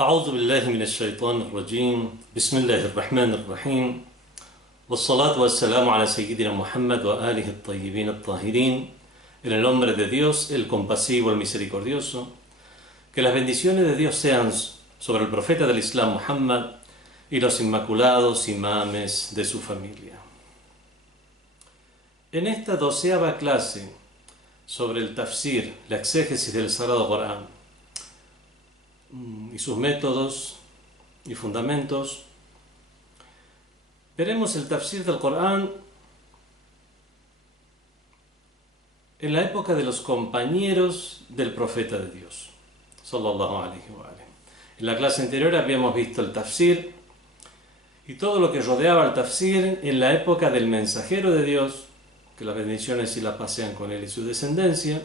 أعوذ بالله من الشيطان الرجيم بسم الله الرحمن الرحيم والصلاة والسلام على سيدنا Muhammad وآله الطيبين الطاهرين. En el nombre de Dios, el compasivo, el misericordioso, que las bendiciones de Dios sean sobre el profeta del Islam Muhammad y los inmaculados imames de su familia. En esta 12ª clase sobre el tafsir, la exégesis del Sagrado Corán y sus métodos y fundamentos, veremos el tafsir del Corán en la época de los compañeros del profeta de Dios, sallallahu alaihi wa alihi. En la clase anterior habíamos visto el tafsir y todo lo que rodeaba el tafsir en la época del mensajero de Dios, que las bendiciones y la paz sean con él y su descendencia.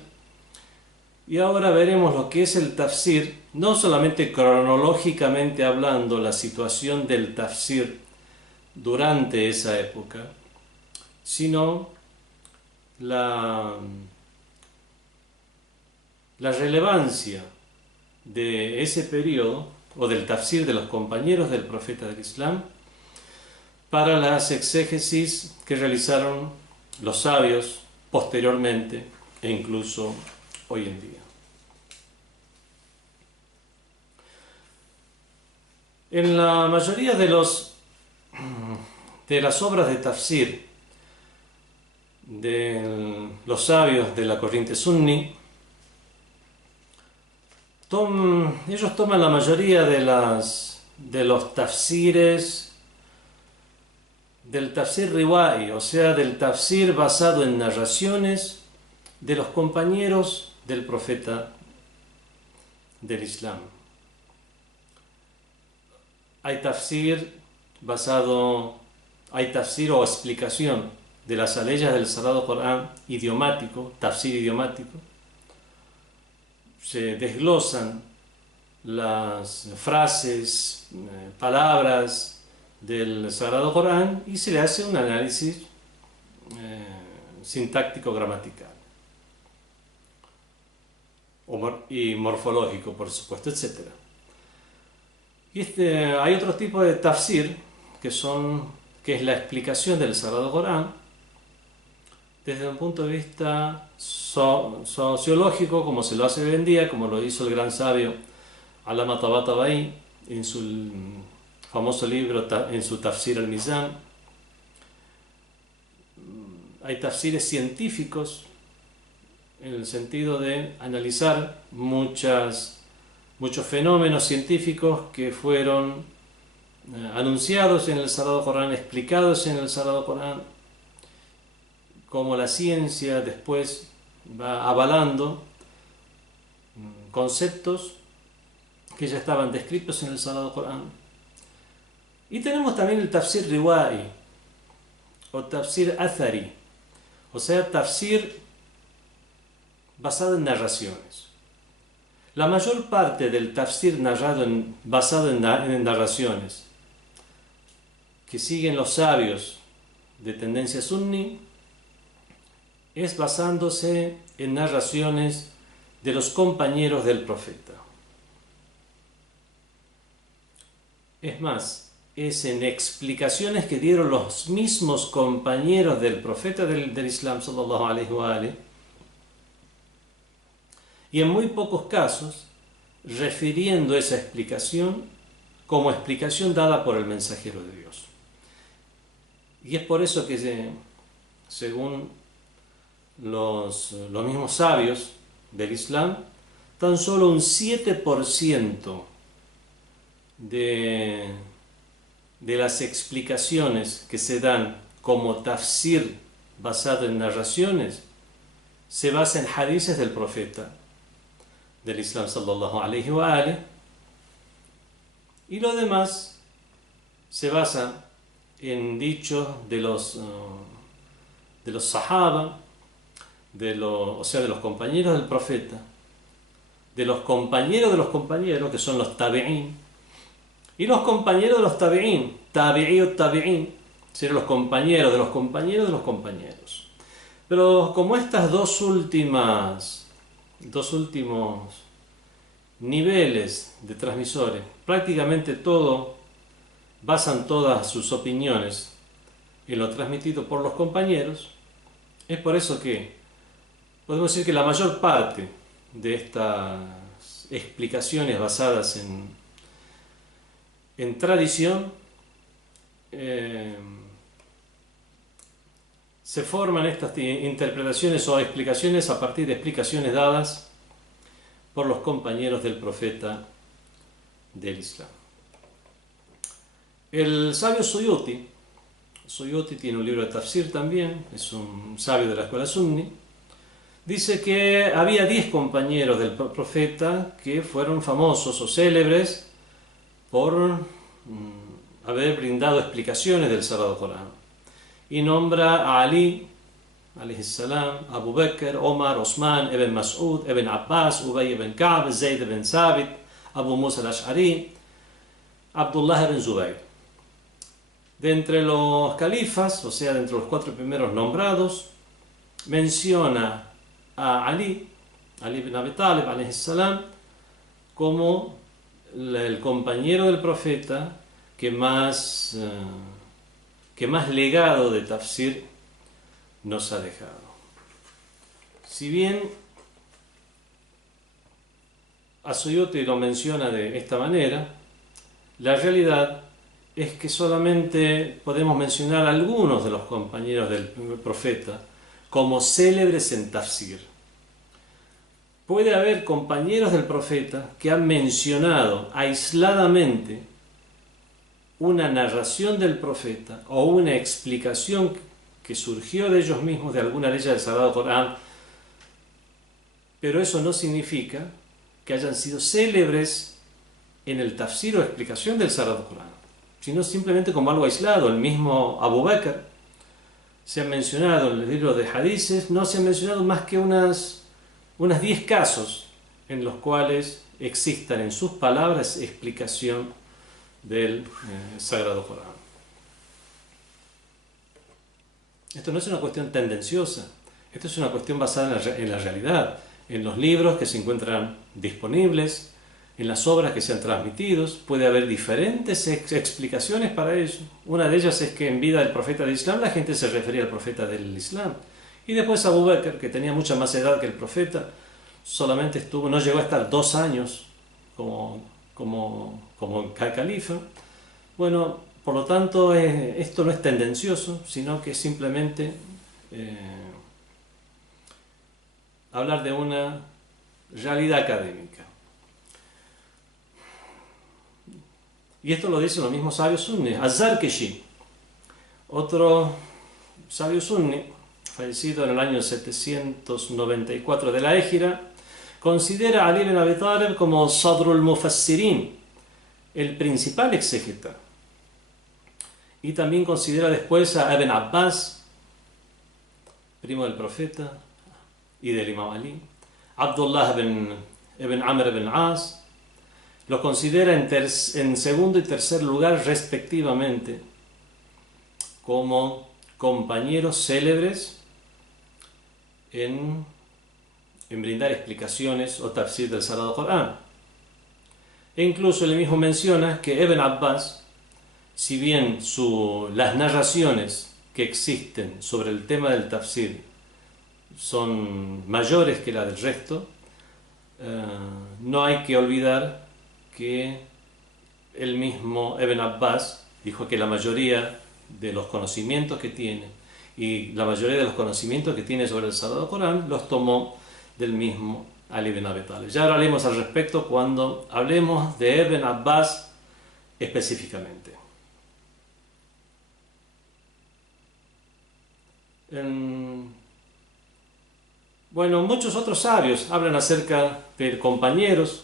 Y ahora veremos lo que es el tafsir, no solamente cronológicamente hablando, la situación del tafsir durante esa época, sino la relevancia de ese periodo, o del tafsir de los compañeros del profeta del Islam, para las exégesis que realizaron los sabios posteriormente e incluso hoy en día. En la mayoría de las obras de tafsir de los sabios de la corriente sunni, ellos toman la mayoría de los tafsires del tafsir riwai, o sea, del tafsir basado en narraciones de los compañeros del profeta del Islam. Hay tafsir o explicación de las aleyas del Sagrado Corán idiomático, tafsir idiomático. Se desglosan las frases, palabras del Sagrado Corán y se le hace un análisis sintáctico gramatical y morfológico, por supuesto, etc. Y hay otro tipo de tafsir que es la explicación del Sagrado Corán desde un punto de vista sociológico, como se lo hace hoy en día, como lo hizo el gran sabio Allama Tabatabai en su famoso libro, en su Tafsir al-Mizan. Hay tafsires científicos en el sentido de analizar muchos fenómenos científicos que fueron anunciados en el Sagrado Corán, explicados en el Sagrado Corán, como la ciencia después va avalando conceptos que ya estaban descritos en el Sagrado Corán. Y tenemos también el tafsir riwai o tafsir athari, o sea, tafsir basado en narraciones. La mayor parte del tafsir basado en narraciones que siguen los sabios de tendencia sunni es basándose en narraciones de los compañeros del profeta. Es más, es en explicaciones que dieron los mismos compañeros del profeta del Islam, sallallahu alaihi wa alihi, y en muy pocos casos refiriendo esa explicación como explicación dada por el mensajero de Dios. Y es por eso que según los mismos sabios del Islam, tan solo un 7% de las explicaciones que se dan como tafsir basado en narraciones se basa en hadices del profeta del Islam, sallallahu alaihi wa alihi, y lo demás se basa en dichos de los sahaba, o sea, de los compañeros del profeta, de los compañeros, que son los tabi'in, y los compañeros de los tabi'in, tabi'in, serán los compañeros de los compañeros de los compañeros. Pero como estas dos últimos niveles de transmisores, prácticamente todo, basan todas sus opiniones en lo transmitido por los compañeros. Es por eso que podemos decir que la mayor parte de estas explicaciones basadas en tradición se forman estas interpretaciones o explicaciones a partir de explicaciones dadas por los compañeros del profeta del Islam. El sabio Suyuti tiene un libro de tafsir también, es un sabio de la escuela sunni, dice que había 10 compañeros del profeta que fueron famosos o célebres por haber brindado explicaciones del Sagrado Corán. Y nombra a Ali, alayhi salam, Abu Bakr, Omar, Osman, Ibn Mas'ud, Ibn Abbas, Ubay ibn Ka'b, Zayd ibn Thabit, Abu Musa al-Ash'ari, Abdullah ibn Zubayr. De entre los califas, o sea, de entre los 4 primeros nombrados, menciona a Ali ibn Abi Talib, alayhi salam, como el compañero del profeta que más legado de tafsir nos ha dejado. Si bien As-Suyuti lo menciona de esta manera, la realidad es que solamente podemos mencionar a algunos de los compañeros del profeta como célebres en tafsir. Puede haber compañeros del profeta que han mencionado aisladamente una narración del profeta o una explicación que surgió de ellos mismos de alguna ley del Sagrado Corán, pero eso no significa que hayan sido célebres en el tafsir o explicación del Sagrado Corán, sino simplemente como algo aislado. El mismo Abu Bakr se ha mencionado en el libro de hadices, no se han mencionado más que unas 10 casos en los cuales existan en sus palabras explicación del Sagrado Corán. Esto no es una cuestión tendenciosa, esto es una cuestión basada en la realidad, en los libros que se encuentran disponibles, en las obras que se han transmitido. Puede haber diferentes explicaciones para ello. Una de ellas es que en vida del profeta del Islam la gente se refería al profeta del Islam. Y después Abu Bakr, que tenía mucha más edad que el profeta, solamente no llegó a estar 2 años como califa. Bueno, por lo tanto, esto no es tendencioso, sino que es simplemente hablar de una realidad académica. Y esto lo dicen los mismos sabios sunni. Az-Zarkashi, otro sabio sunni, fallecido en el año 794 de la Égira, considera a Ali ibn Abi Talib como Sadrul Mufassirin, el principal exégeta. Y también considera después a Ibn Abbas, primo del profeta y del Imam Ali, Abdullah ibn Amr ibn As, lo considera en segundo y tercer lugar respectivamente como compañeros célebres en brindar explicaciones o tafsir del Sagrado Corán. E incluso él mismo menciona que Ibn Abbas, si bien las narraciones que existen sobre el tema del tafsir son mayores que las del resto, no hay que olvidar que el mismo Ibn Abbas dijo que la mayoría de los conocimientos que tiene y la mayoría de los conocimientos que tiene sobre el Sagrado Corán los tomó del mismo Ali ibn Abi Talib. Ya hablaremos al respecto cuando hablemos de Ibn Abbas específicamente. Bueno, muchos otros sabios hablan acerca de compañeros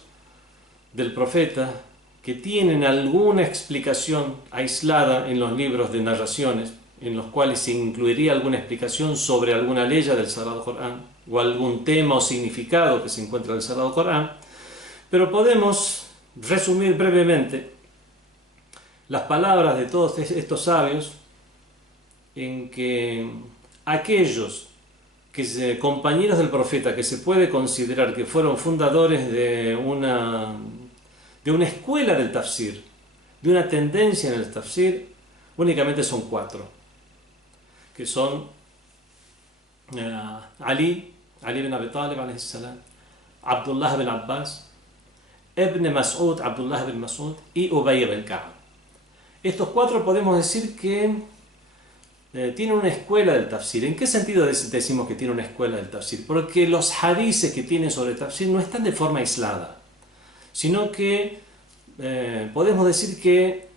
del profeta que tienen alguna explicación aislada en los libros de narraciones, en los cuales se incluiría alguna explicación sobre alguna ley del Sagrado Corán o algún tema o significado que se encuentra en el Sagrado Corán, pero podemos resumir brevemente las palabras de todos estos sabios en que aquellos compañeros del profeta que se puede considerar que fueron fundadores de una escuela del tafsir, de una tendencia en el tafsir, únicamente son 4, que son Ali bin Abi Talib alayhi salam, Abdullah bin Abbas, Ibn Mas'ud, Abdullah bin Mas'ud y Ubay bin Ka'b. Estos 4 podemos decir que tienen una escuela del tafsir. ¿En qué sentido decimos que tiene una escuela del tafsir? Porque los hadices que tienen sobre el tafsir no están de forma aislada, sino que podemos decir que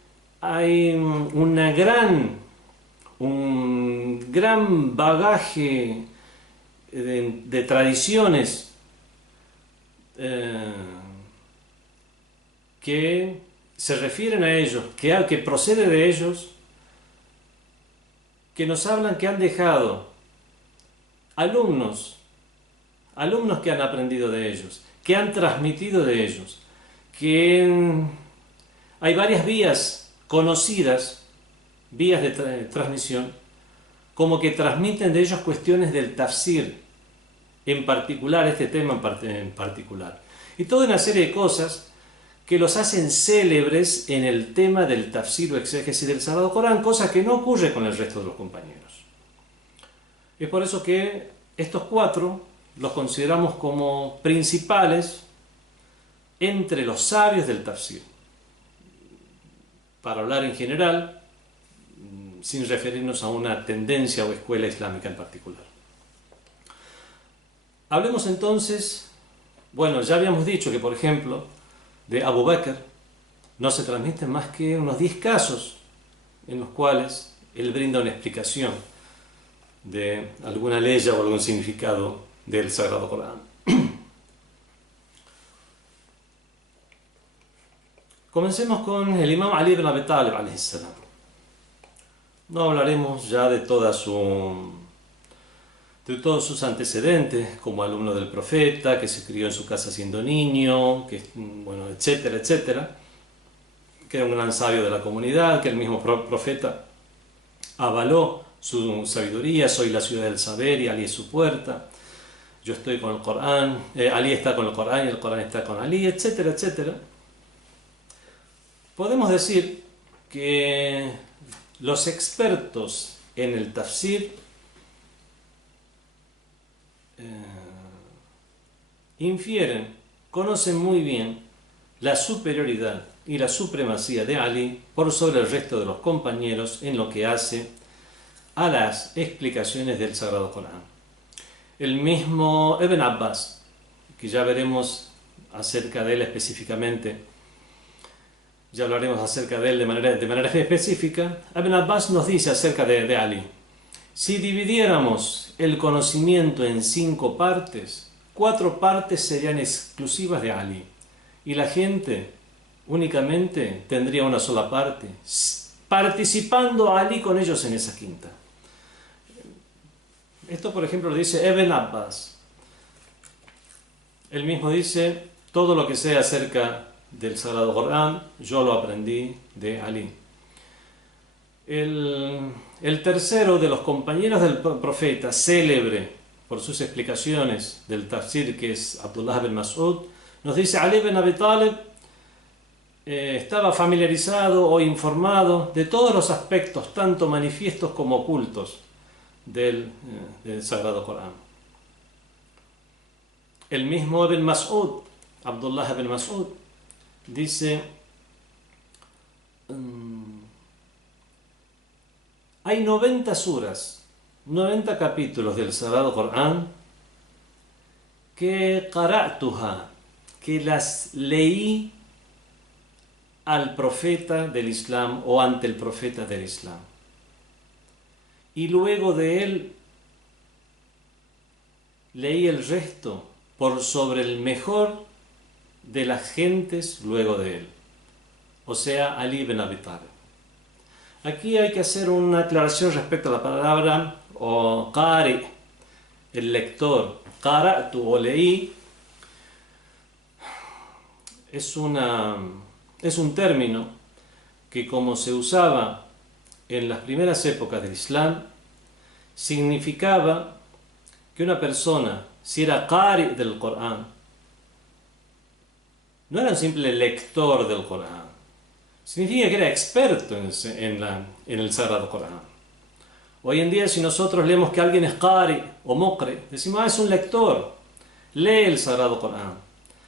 hay un gran bagaje de tradiciones que se refieren a ellos, que procede de ellos, que nos hablan que han dejado alumnos que han aprendido de ellos, que han transmitido de ellos, que hay varias vías conocidas, vías de transmisión, como que transmiten de ellos cuestiones del tafsir, en particular, este tema en particular. Y toda una serie de cosas que los hacen célebres en el tema del tafsir o exégesis del Sagrado Corán, cosa que no ocurre con el resto de los compañeros. Es por eso que estos 4 los consideramos como principales entre los sabios del tafsir. Para hablar en general, sin referirnos a una tendencia o escuela islámica en particular. Hablemos entonces, bueno, ya habíamos dicho que, por ejemplo, de Abu Bakr no se transmiten más que unos 10 casos en los cuales él brinda una explicación de alguna ley o algún significado del Sagrado Corán. Comencemos con el imam Ali ibn Abi Talib alayhi salam. No hablaremos ya de todos sus antecedentes, como alumno del profeta, que se crió en su casa siendo niño, bueno, etcétera, etcétera, que era un gran sabio de la comunidad, que el mismo profeta avaló su sabiduría: soy la ciudad del saber y Ali es su puerta, yo estoy con el Corán, Ali está con el Corán y el Corán está con Ali, etcétera, etcétera. Podemos decir que los expertos en el tafsir conocen muy bien la superioridad y la supremacía de Ali por sobre el resto de los compañeros en lo que hace a las explicaciones del Sagrado Corán. El mismo Ibn Abbas, que ya veremos acerca de él específicamente, ya hablaremos acerca de él de manera específica. Ibn Abbas nos dice acerca de Ali: si dividiéramos el conocimiento en 5 partes, 4 partes serían exclusivas de Ali, y la gente únicamente tendría una sola parte, participando a Ali con ellos en esa quinta. Esto, por ejemplo, lo dice Ibn Abbas. Él mismo dice: todo lo que sé acerca del Sagrado Corán, yo lo aprendí de Ali. El tercero de los compañeros del profeta, célebre por sus explicaciones del tafsir, que es Abdullah bin Mas'ud, nos dice: Ali bin Abi Talib estaba familiarizado o informado de todos los aspectos, tanto manifiestos como ocultos, del Sagrado Corán. El mismo Ibn Mas'ud, Abdullah bin Mas'ud, dice: hay 90 suras, 90 capítulos del Sagrado Corán que qara'tuha, que las leí al profeta del Islam o ante el profeta del Islam, y luego de él leí el resto por sobre el mejor de las gentes luego de él, o sea, Ali ibn Abi Talib. Aquí hay que hacer una aclaración respecto a la palabra o qari, el lector. Qara'tu o leí es un término que, como se usaba en las primeras épocas del Islam, significaba que una persona, si era qari del Corán, no era un simple lector del Corán, significa que era experto en el Sagrado Corán. Hoy en día, si nosotros leemos que alguien es qari o muqri, decimos, es un lector, lee el Sagrado Corán,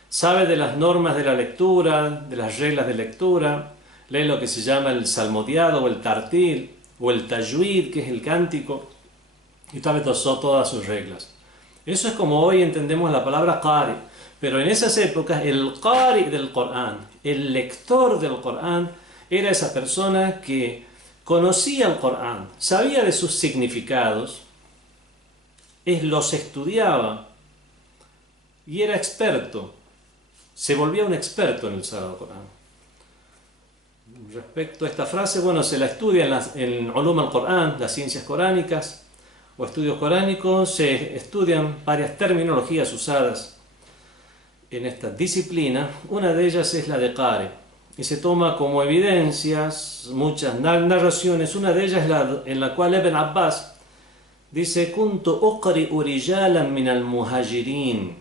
sabe de las normas de la lectura, de las reglas de lectura, lee lo que se llama el salmodiado o el tartil o el tajwid, que es el cántico, y sabe todas sus reglas. Eso es como hoy entendemos la palabra qari, pero en esas épocas el qari del Corán, el lector del Corán, era esa persona que conocía el Corán, sabía de sus significados, los estudiaba y era experto, se volvía un experto en el Sagrado Corán. Respecto a esta frase, bueno, se la estudia en Ulum al-Corán, las ciencias coránicas o estudios coránicos, se estudian varias terminologías usadas en esta disciplina. Una de ellas es la de qari, y se toma como evidencias muchas narraciones. Una de ellas es la en la cual Ibn Abbas dice: "Kuntu uqri'u rijalan min al-muhajirin".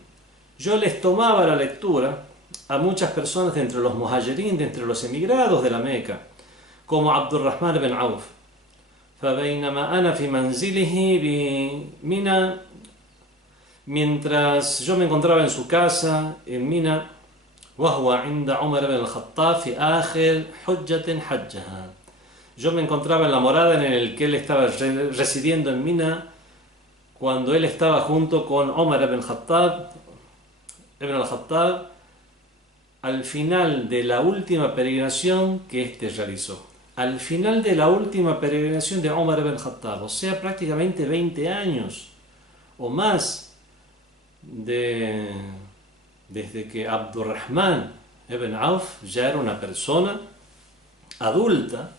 Yo les tomaba la lectura a muchas personas de entre los muhajirin, de entre los emigrados de la Meca, como Abdurrahman ibn Auf. فبينما أنا في منزله بمنى, mientras yo me encontraba en su casa en Mina, وهو عند عمر بن الخطاب في آخر حجة حجها. Yo me encontraba en la morada en el que él estaba residiendo en Mina cuando él estaba junto con Omar ibn al-Khattab al final de la última peregrinación que éste realizó. Al final de la última peregrinación de Omar ibn al-Khattab, o sea, prácticamente 20 años o más desde que Abdurrahman ibn Auf ya era una persona adulta,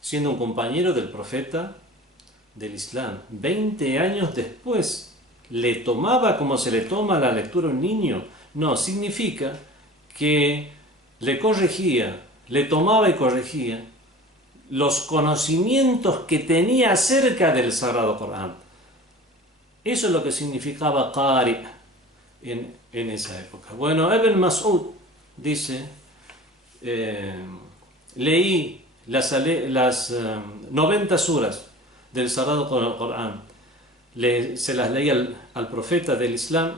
siendo un compañero del profeta del Islam. 20 años después, ¿le tomaba como se le toma la lectura a un niño? No, significa que le corregía, le tomaba y corregía los conocimientos que tenía acerca del Sagrado Corán. Eso es lo que significaba qari en esa época. Bueno, Ibn Mas'ud dice, leí las 90 suras del Sagrado Corán, se las leí al profeta del Islam,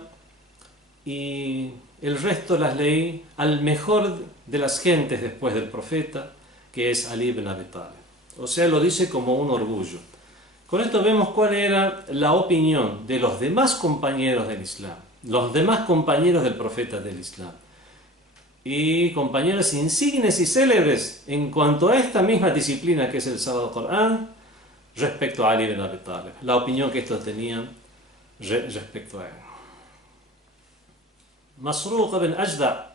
y el resto las leí al mejor de las gentes después del profeta, que es Ali ibn Abi Talib. O sea, lo dice como un orgullo. Con esto vemos cuál era la opinión de los demás compañeros del Islam, los demás compañeros del profeta del Islam, y compañeros insignes y célebres en cuanto a esta misma disciplina que es el Sagrado Corán, respecto a Ali ibn Abi Talib, la opinión que estos tenían respecto a él. Masruq ibn Ajda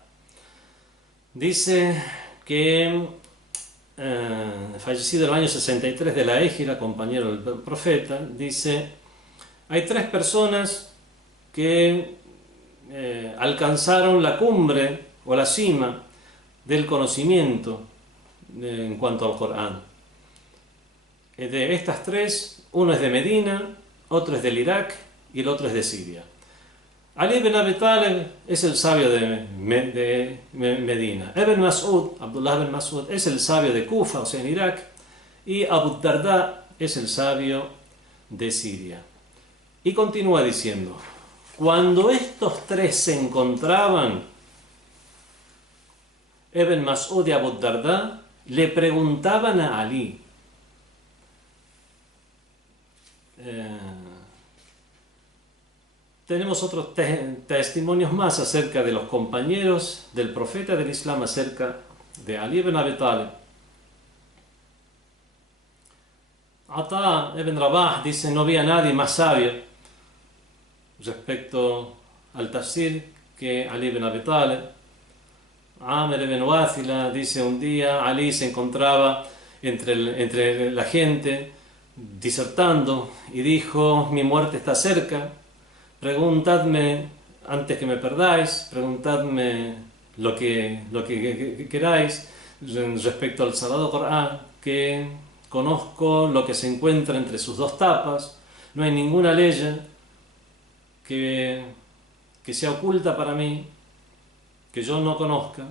dice que, fallecido en el año 63 de la Égira, compañero del profeta, dice: hay 3 personas que alcanzaron la cumbre o la cima del conocimiento en cuanto al Corán. De estas 3, uno es de Medina, otro es del Irak y el otro es de Siria. Ali ibn Abi Talib es el sabio de Medina. Ibn Mas'ud, Abdullah ibn Mas'ud, es el sabio de Kufa, o sea, en Irak. Y Abu Darda es el sabio de Siria. Y continúa diciendo: cuando estos 3 se encontraban, Ibn Mas'ud y Abu Darda le preguntaban a Ali. Tenemos otros testimonios más acerca de los compañeros del profeta del Islam, acerca de Ali ibn Abi Talib. Ata ibn Rabah dice: no había nadie más sabio respecto al tafsir que Ali ibn Abi Talib. Amr ibn Wathila dice: un día Ali se encontraba entre la gente disertando y dijo: mi muerte está cerca, preguntadme antes que me perdáis, preguntadme lo que queráis respecto al Sagrado Corán, que conozco lo que se encuentra entre sus 2 tapas, no hay ninguna ley que, que sea oculta para mí, que yo no conozca.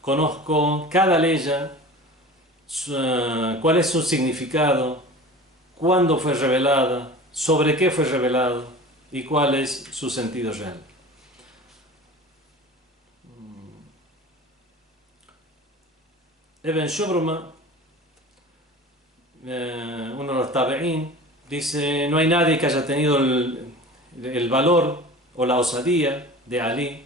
Conozco cada ley, cuál es su significado, cuándo fue revelada, sobre qué fue revelado y cuál es su sentido real. Ibn Shubruma, uno de los tabe'ín, dice: no hay nadie que haya tenido el valor o la osadía de Ali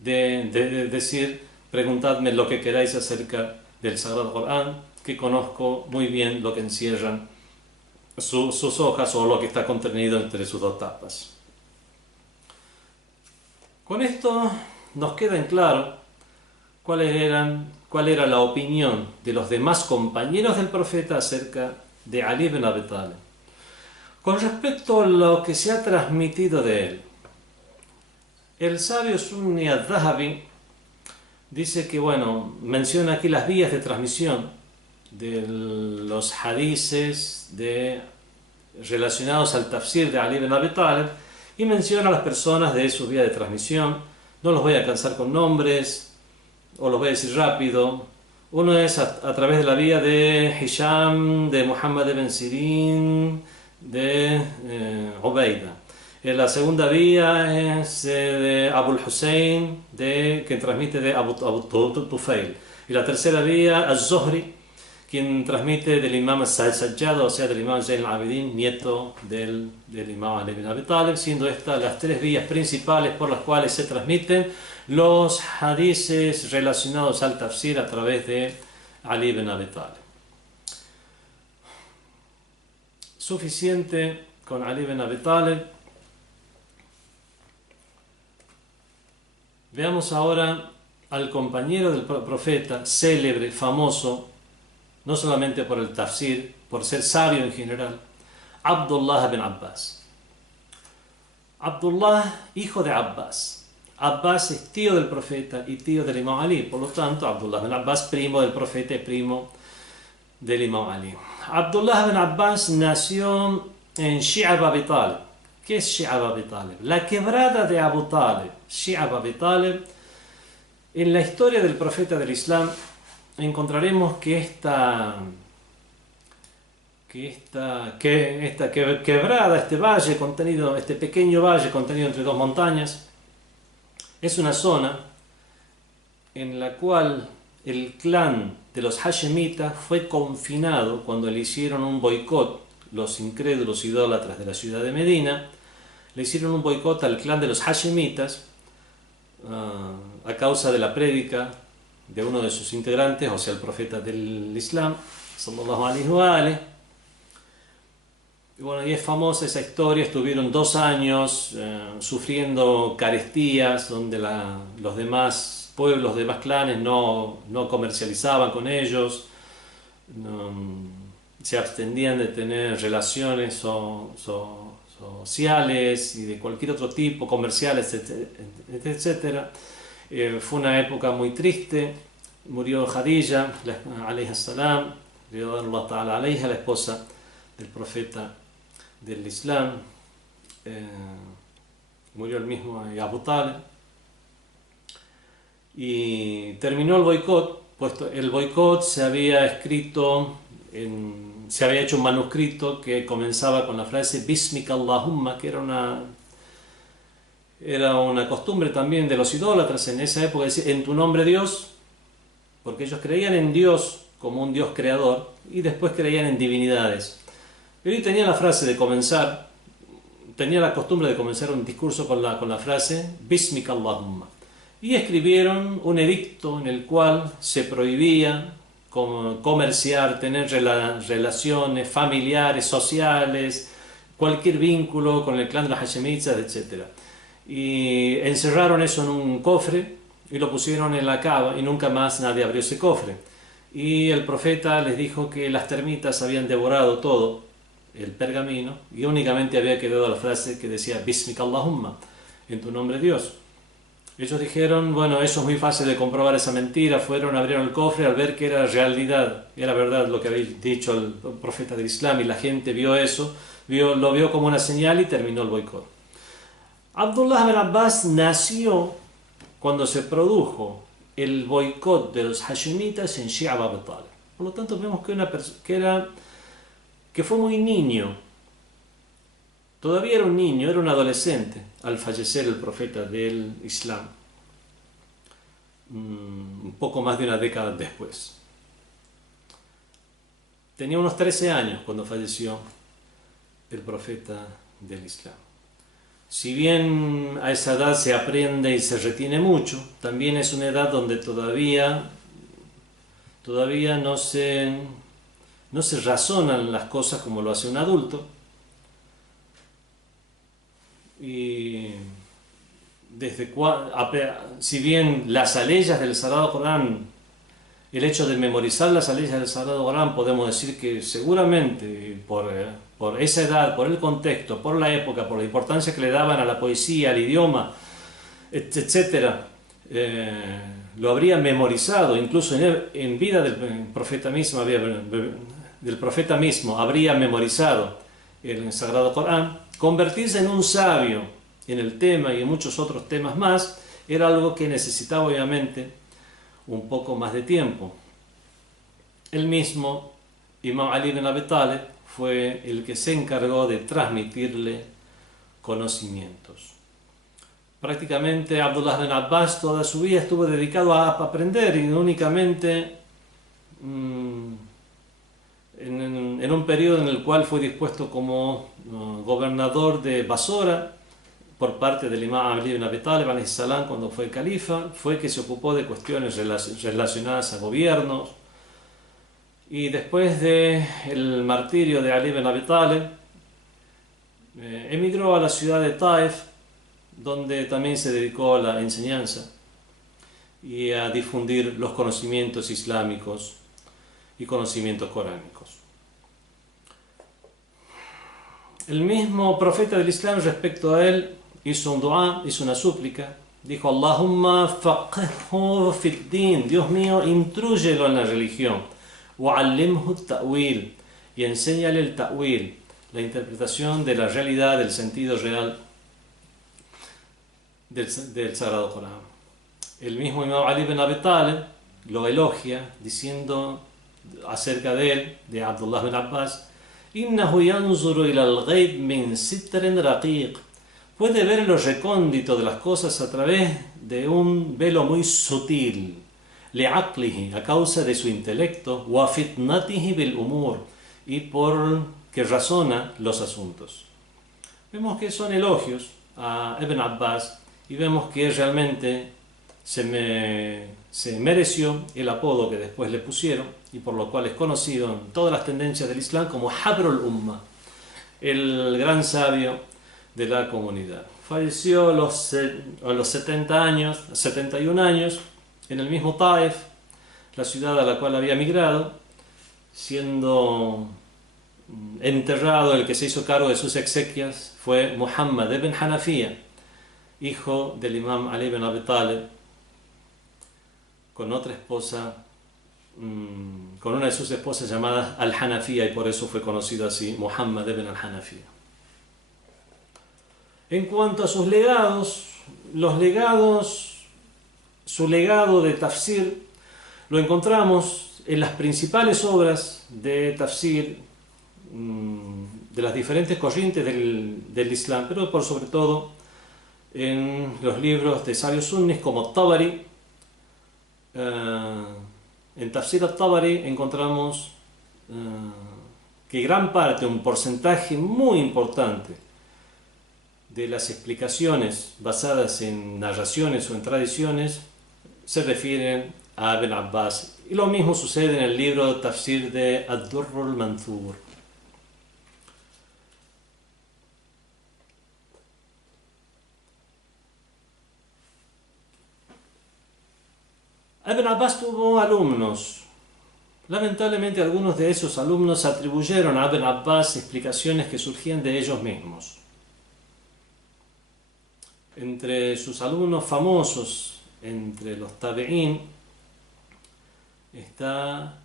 de decir: preguntadme lo que queráis acerca del Sagrado Corán, que conozco muy bien lo que encierran sus hojas o lo que está contenido entre sus dos tapas. Con esto nos queda en claro cuál era la opinión de los demás compañeros del profeta acerca de Ali ibn Abi Talib. Con respecto a lo que se ha transmitido de él, el sabio Sunni al-Dhahabi dice que, menciona aquí las vías de transmisión de los hadices relacionados al tafsir de Ali ibn Abi Talib, y menciona a las personas de sus vías de transmisión. No los voy a cansar con nombres, o los voy a decir rápido. Uno es a través de la vía de Hisham, de Muhammad ibn Sirin, de Ubaida. La segunda vía es de Abu al-Hussein, que transmite de Abu Tufail. Y la tercera vía, al-Zuhri, quien transmite del imam al-Sajjad, o sea, del imam Zayn al-Abidin, nieto del imam Ali ibn Abi Talib, siendo estas las tres vías principales por las cuales se transmiten los hadices relacionados al tafsir a través de Ali ibn Abi Talib. Suficiente con Ali ibn Abi Talib. Veamos ahora al compañero del profeta, célebre, famoso, no solamente por el tafsir, por ser sabio en general, Abdullah ibn Abbas. Abdullah, hijo de Abbas. Abbas es tío del profeta y tío del imam Ali, por lo tanto Abdullah ibn Abbas, primo del profeta y primo del imam Ali. Abdullah ibn Abbas nació en Shi'ab Abi Talib. ¿Qué es Shi'ab Abi Talib? La quebrada de Abu Talib. Shi'ab Abi Talib. En la historia del profeta del Islam encontraremos que esta quebrada, este valle contenido, este pequeño valle contenido entre dos montañas, es una zona en la cual el clan de los Hashemitas fue confinado cuando le hicieron un boicot, los incrédulos idólatras de la ciudad de Medina, le hicieron un boicot al clan de los Hashemitas a causa de la prédica de uno de sus integrantes, o sea, el profeta del Islam, sallallahu alaihi wa alihi. Y es famosa esa historia. Estuvieron 2 años sufriendo carestías, donde los demás pueblos, los demás clanes no comercializaban con ellos, se abstendían de tener relaciones sociales y de cualquier otro tipo, comerciales, etc. Fue una época muy triste. Murió Khadija, alayha salam, la esposa del profeta del Islam. Murió el mismo Abu Talib. Y terminó el boicot, puesto el boicot se había hecho un manuscrito que comenzaba con la frase Bismika Allahumma, que era una costumbre también de los idólatras en esa época, decir en tu nombre Dios, porque ellos creían en Dios como un Dios creador y después creían en divinidades. Pero tenía la costumbre de comenzar un discurso con la frase Bismika Allahumma. Y escribieron un edicto en el cual se prohibía comerciar, tener relaciones familiares, sociales, cualquier vínculo con el clan de los Hashemitas, etc. Y encerraron eso en un cofre y lo pusieron en la cava y nunca más nadie abrió ese cofre. Y el profeta les dijo que las termitas habían devorado todo el pergamino y únicamente había quedado la frase que decía Bismika Allahumma, en tu nombre Dios. Ellos dijeron, bueno, eso es muy fácil de comprobar esa mentira. Fueron, abrieron el cofre al ver que era realidad, era verdad lo que había dicho el profeta del Islam, y la gente vio eso, lo vio como una señal y terminó el boicot. Abdullah bin Abbas nació cuando se produjo el boicot de los hashemitas en Shia Abi Talib. Por lo tanto, vemos que fue muy niño. Todavía era un niño, era un adolescente al fallecer el profeta del Islam, un poco más de una década después. Tenía unos 13 años cuando falleció el profeta del Islam. Si bien a esa edad se aprende y se retiene mucho, también es una edad donde todavía no se razonan las cosas como lo hace un adulto. Y si bien las aleyas del Sagrado Corán, el hecho de memorizar las aleyas del Sagrado Corán, podemos decir que seguramente por esa edad, por el contexto, por la época, por la importancia que le daban a la poesía, al idioma, etcétera, lo habría memorizado. Incluso en vida del profeta mismo habría memorizado el Sagrado Corán. Convertirse en un sabio en el tema y en muchos otros temas más era algo que necesitaba obviamente un poco más de tiempo. El mismo Imam Ali bin Abi Talib fue el que se encargó de transmitirle conocimientos. Prácticamente Abdullah bin Abbas toda su vida estuvo dedicado a aprender y únicamente en un periodo en el cual fue dispuesto como gobernador de Basora por parte del imam Ali ibn Abi Talib alayhi salam cuando fue califa, fue que se ocupó de cuestiones relacionadas a gobiernos. Y después del martirio de Ali ibn Abi Talib, emigró a la ciudad de Taif, donde también se dedicó a la enseñanza y a difundir los conocimientos islámicos y conocimientos coránicos. El mismo profeta del Islam, respecto a él, hizo un dua, hizo una súplica, dijo: Allahumma faqihhu fid din, Dios mío, intrúyelo en la religión, wa'allimhu ta'wil, y enséñale el ta'wil, la interpretación de la realidad, del sentido real del Sagrado Corán. El mismo Imam Ali bin Abi Talib lo elogia diciendo acerca de él, de Abdullah bin Abbas: Innahu yanzuru ila al-ghayb min sitrin raqiq. Puede ver lo recóndito de las cosas a través de un velo muy sutil. Li'aqlihi, a causa de su intelecto, wa fitnatihi bil umur, y por que razona los asuntos. Vemos que son elogios a Ibn Abbas y vemos que realmente se mereció el apodo que después le pusieron y por lo cual es conocido en todas las tendencias del Islam como Habrul Ummah, el gran sabio de la comunidad. Falleció a los 71 años en el mismo Taif, la ciudad a la cual había migrado, siendo enterrado. El que se hizo cargo de sus exequias fue Muhammad ibn Hanafiya, hijo del imam Ali ibn Abi Talib, con otra esposa, con una de sus esposas llamada Al-Hanafiya, y por eso fue conocido así, Muhammad ibn al-Hanafiya. En cuanto a sus legados, su legado de tafsir lo encontramos en las principales obras de tafsir de las diferentes corrientes del Islam, pero por sobre todo en los libros de sabios sunnis como Tabari. En Tafsir al-Tabari encontramos que gran parte, un porcentaje muy importante de las explicaciones basadas en narraciones o en tradiciones se refieren a Ibn Abbas. Y lo mismo sucede en el libro Tafsir de Ad-Durr al-Manthur. Ibn Abbas tuvo alumnos. Lamentablemente algunos de esos alumnos atribuyeron a Ibn Abbas explicaciones que surgían de ellos mismos. Entre sus alumnos famosos, entre los tabi'in, está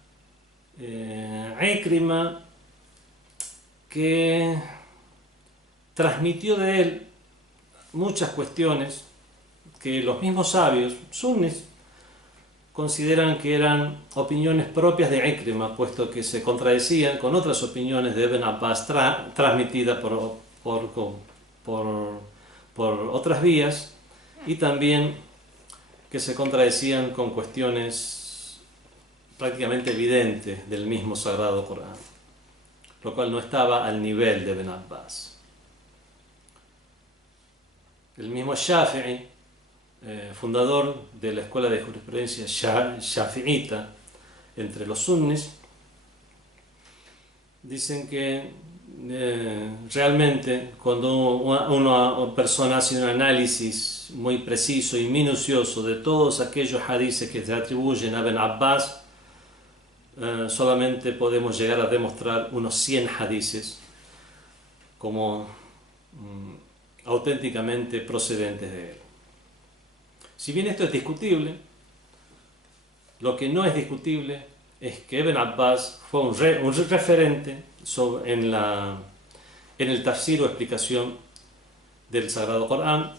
muchas cuestiones que los mismos sabios sunnis consideran que eran opiniones propias de Ikrima, puesto que se contradecían con otras opiniones de Ibn Abbas transmitidas por otras vías, y también que se contradecían con cuestiones prácticamente evidentes del mismo Sagrado Corán, lo cual no estaba al nivel de Ibn Abbas. El mismo Shafi'i, fundador de la escuela de jurisprudencia shafi'ita entre los sunnis, dicen que realmente cuando una persona hace un análisis muy preciso y minucioso de todos aquellos hadices que se atribuyen a Ibn Abbas, solamente podemos llegar a demostrar unos 100 hadices como auténticamente procedentes de él. Si bien esto es discutible, lo que no es discutible es que Ibn Abbas fue un referente en el tafsir o explicación del Sagrado Corán,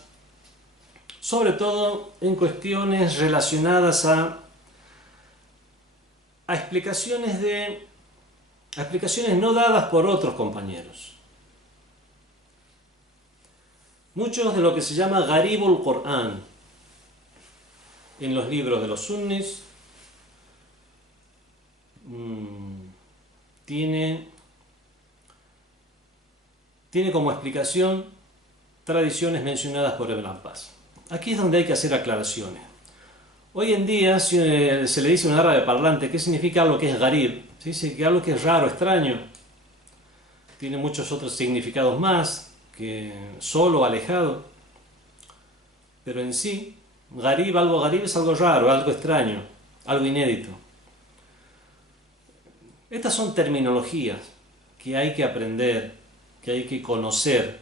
sobre todo en cuestiones relacionadas a explicaciones no dadas por otros compañeros. Muchos de lo que se llama Gharibul Corán en los libros de los sunnis tiene como explicación tradiciones mencionadas por Ibn Abbas. Aquí es donde hay que hacer aclaraciones. Hoy en día se le dice a un árabe parlante qué significa algo que es gharib. Se dice que algo que es raro, extraño. Tiene muchos otros significados más, que solo, alejado. Pero en sí, algo gharib es algo raro, algo extraño, algo inédito. Estas son terminologías que hay que aprender, que hay que conocer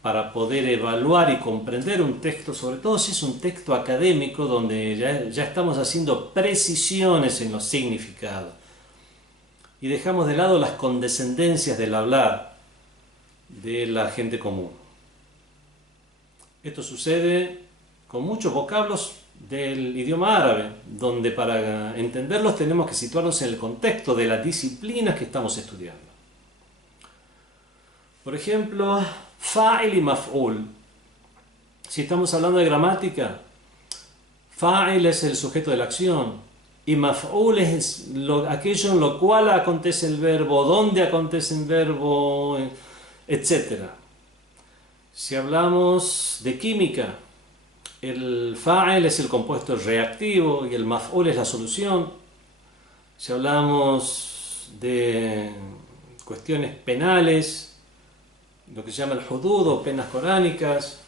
para poder evaluar y comprender un texto, sobre todo si es un texto académico donde ya estamos haciendo precisiones en los significados y dejamos de lado las condescendencias del hablar de la gente común. Esto sucede con muchos vocablos del idioma árabe, donde para entenderlos tenemos que situarnos en el contexto de las disciplinas que estamos estudiando. Por ejemplo, fa'il y maf'ul. Si estamos hablando de gramática, fa'il es el sujeto de la acción y maf'ul es aquello en lo cual acontece el verbo, dónde acontece el verbo, etc. Si hablamos de química, el fa'il es el compuesto reactivo y el maf'ul es la solución. Si hablamos de cuestiones penales, lo que se llama el hudud o penas coránicas,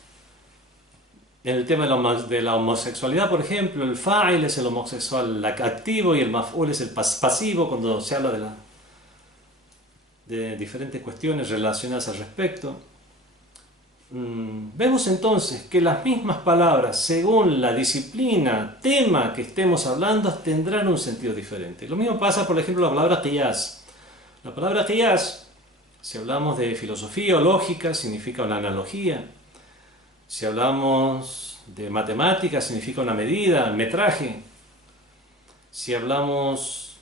en el tema de la homosexualidad, por ejemplo, el fa'il es el homosexual activo y el maf'ul es el pasivo cuando se habla de diferentes cuestiones relacionadas al respecto. Vemos entonces que las mismas palabras, según la disciplina, tema que estemos hablando, tendrán un sentido diferente. Lo mismo pasa, por ejemplo, la palabra qiyas. La palabra qiyas, si hablamos de filosofía o lógica, significa una analogía. Si hablamos de matemáticas, significa una medida, metraje. Si hablamos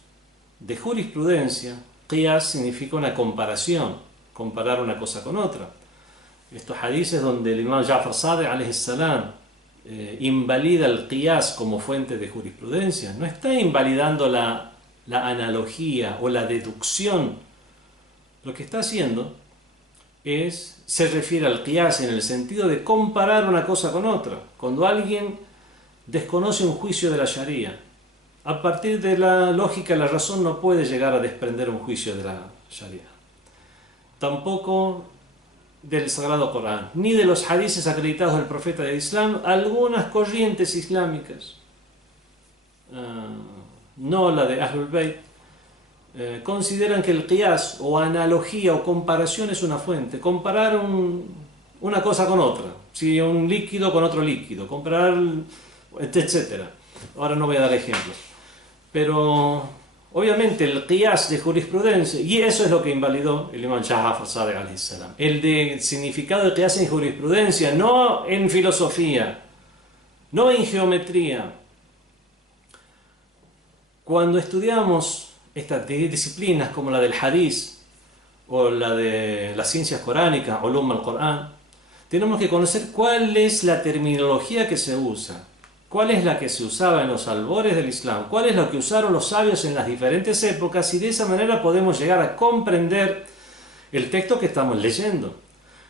de jurisprudencia, qiyas significa una comparación, comparar una cosa con otra. Estos hadices donde el imam Ja'far Sadiq alayhi salam invalida el qiyas como fuente de jurisprudencia, no está invalidando la analogía o la deducción. Lo que está haciendo se refiere al qiyas en el sentido de comparar una cosa con otra. Cuando alguien desconoce un juicio de la sharia, a partir de la lógica, la razón no puede llegar a desprender un juicio de la sharia. Tampoco del Sagrado Corán, ni de los hadices acreditados del profeta del Islam. Algunas corrientes islámicas, no la de Ahlul Bayt, consideran que el qiyas o analogía o comparación es una fuente. Comparar una cosa con otra, si un líquido con otro líquido, comparar, etc. Ahora no voy a dar ejemplos, pero obviamente el qiyas de jurisprudencia, y eso es lo que invalidó el imam Ja'far Sadiq alayhi salam. El de significado de qiyas en jurisprudencia, no en filosofía, no en geometría. Cuando estudiamos estas disciplinas como la del hadith o la de las ciencias coránicas, ulum al-Qur'an, tenemos que conocer cuál es la terminología que se usa, cuál es la que se usaba en los albores del Islam, cuál es la que usaron los sabios en las diferentes épocas, y de esa manera podemos llegar a comprender el texto que estamos leyendo.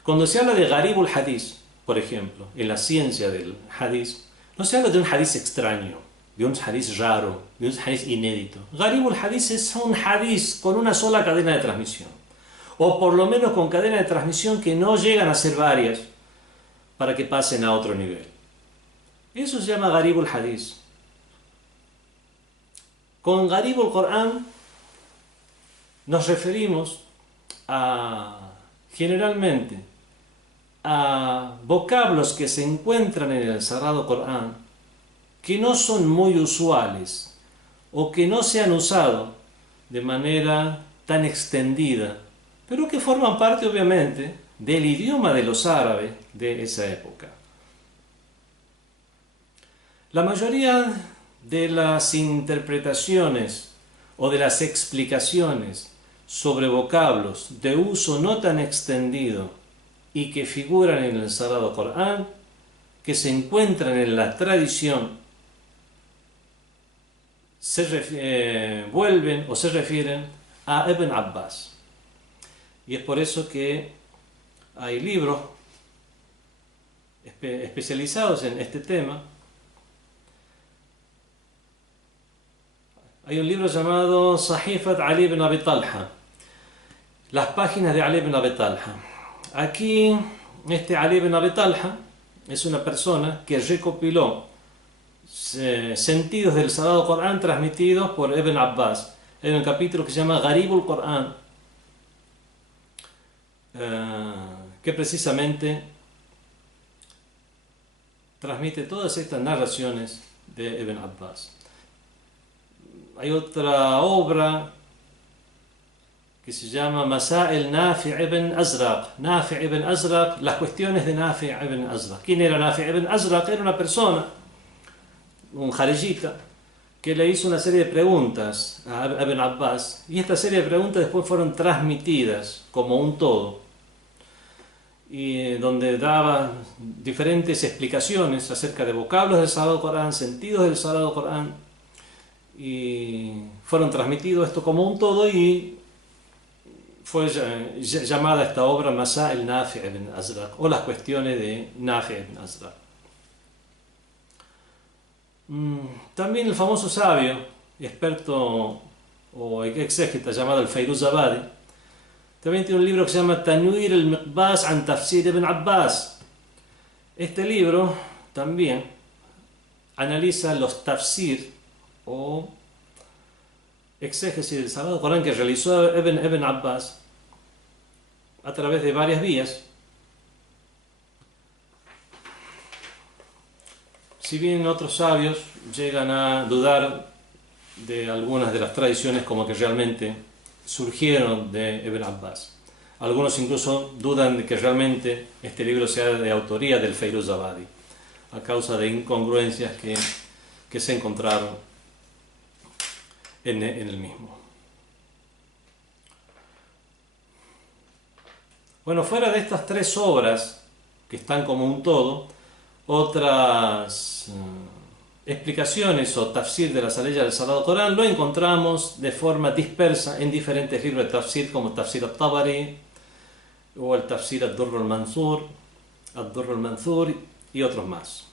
Cuando se habla de Gharibul Hadith, por ejemplo, en la ciencia del hadith, no se habla de un hadith extraño, de un hadith raro, de un hadith inédito. Gharibul Hadith es un hadith con una sola cadena de transmisión, o por lo menos con cadenas de transmisión que no llegan a ser varias para que pasen a otro nivel. Eso se llama Gharibul Hadith. Con Gharibul Qur'an nos referimos generalmente a vocablos que se encuentran en el Sagrado Corán que no son muy usuales o que no se han usado de manera tan extendida, pero que forman parte obviamente del idioma de los árabes de esa época. La mayoría de las interpretaciones o de las explicaciones sobre vocablos de uso no tan extendido y que figuran en el Sagrado Corán, que se encuentran en la tradición, vuelven o se refieren a Ibn Abbas. Y es por eso que hay libros especializados en este tema. Hay un libro llamado Sahifat Ali ibn Abi Talha, las páginas de Ali ibn Abi Talha. Aquí, Ali ibn Abi Talha es una persona que recopiló sentidos del Sagrado Corán transmitidos por Ibn Abbas. Hay un capítulo que se llama Gharibul Qur'an, que precisamente transmite todas estas narraciones de Ibn Abbas. Hay otra obra que se llama Masail Nafi' ibn Azraq. Nafi' ibn Azraq, las cuestiones de Nafi' ibn Azraq. ¿Quién era Nafi' ibn Azraq? Era una persona, un jarijita, que le hizo una serie de preguntas a Ibn Abbas, y esta serie de preguntas después fueron transmitidas como un todo, y donde daba diferentes explicaciones acerca de vocablos del Sagrado Corán, sentidos del Sagrado Corán, y fueron transmitidos esto como un todo, y fue llamada esta obra Masail Nafi' ibn Azraq, o las cuestiones de Nafi' ibn Azraq. También el famoso sabio, experto o exégeta llamado el Fairuzabadi, también tiene un libro que se llama Tanwir al-Miqbas an Tafsir ibn Abbas. Este libro también analiza los tafsir o exégesis del Sagrado Corán que realizó Ibn Abbas a través de varias vías. Si bien otros sabios llegan a dudar de algunas de las tradiciones como que realmente surgieron de Ibn Abbas, algunos incluso dudan de que realmente este libro sea de autoría del Fairuzabadi, a causa de incongruencias que se encontraron en el mismo. Bueno, fuera de estas tres obras que están como un todo, otras explicaciones o tafsir de las leyes del Sagrado Corán lo encontramos de forma dispersa en diferentes libros de tafsir, como el Tafsir al-Tabari o el Tafsir al-Durr al-Mansur y otros más.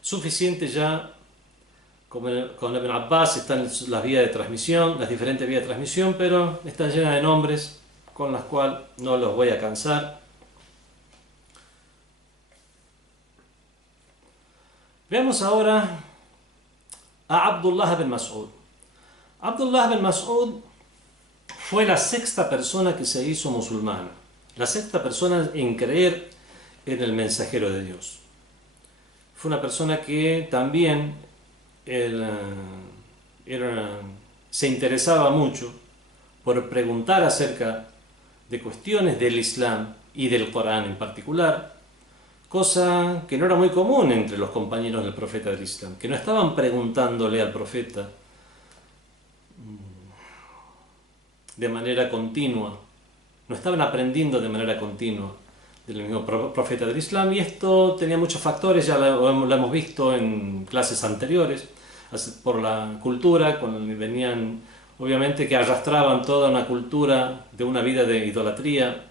Suficiente ya con Ibn Abbas están las vías de transmisión, las diferentes vías de transmisión, pero están llenas de nombres con las cuales no los voy a cansar. Veamos ahora a Abdullah ibn Mas'ud. Abdullah ibn Mas'ud fue la sexta persona que se hizo musulmana, la sexta persona en creer en el mensajero de Dios. Fue una persona que también era se interesaba mucho por preguntar acerca de cuestiones del Islam y del Corán en particular, cosa que no era muy común entre los compañeros del profeta del Islam, que no estaban preguntándole al profeta de manera continua, no estaban aprendiendo de manera continua del mismo profeta del Islam, y esto tenía muchos factores, ya lo hemos visto en clases anteriores, por la cultura, venían obviamente que arrastraban toda una cultura de una vida de idolatría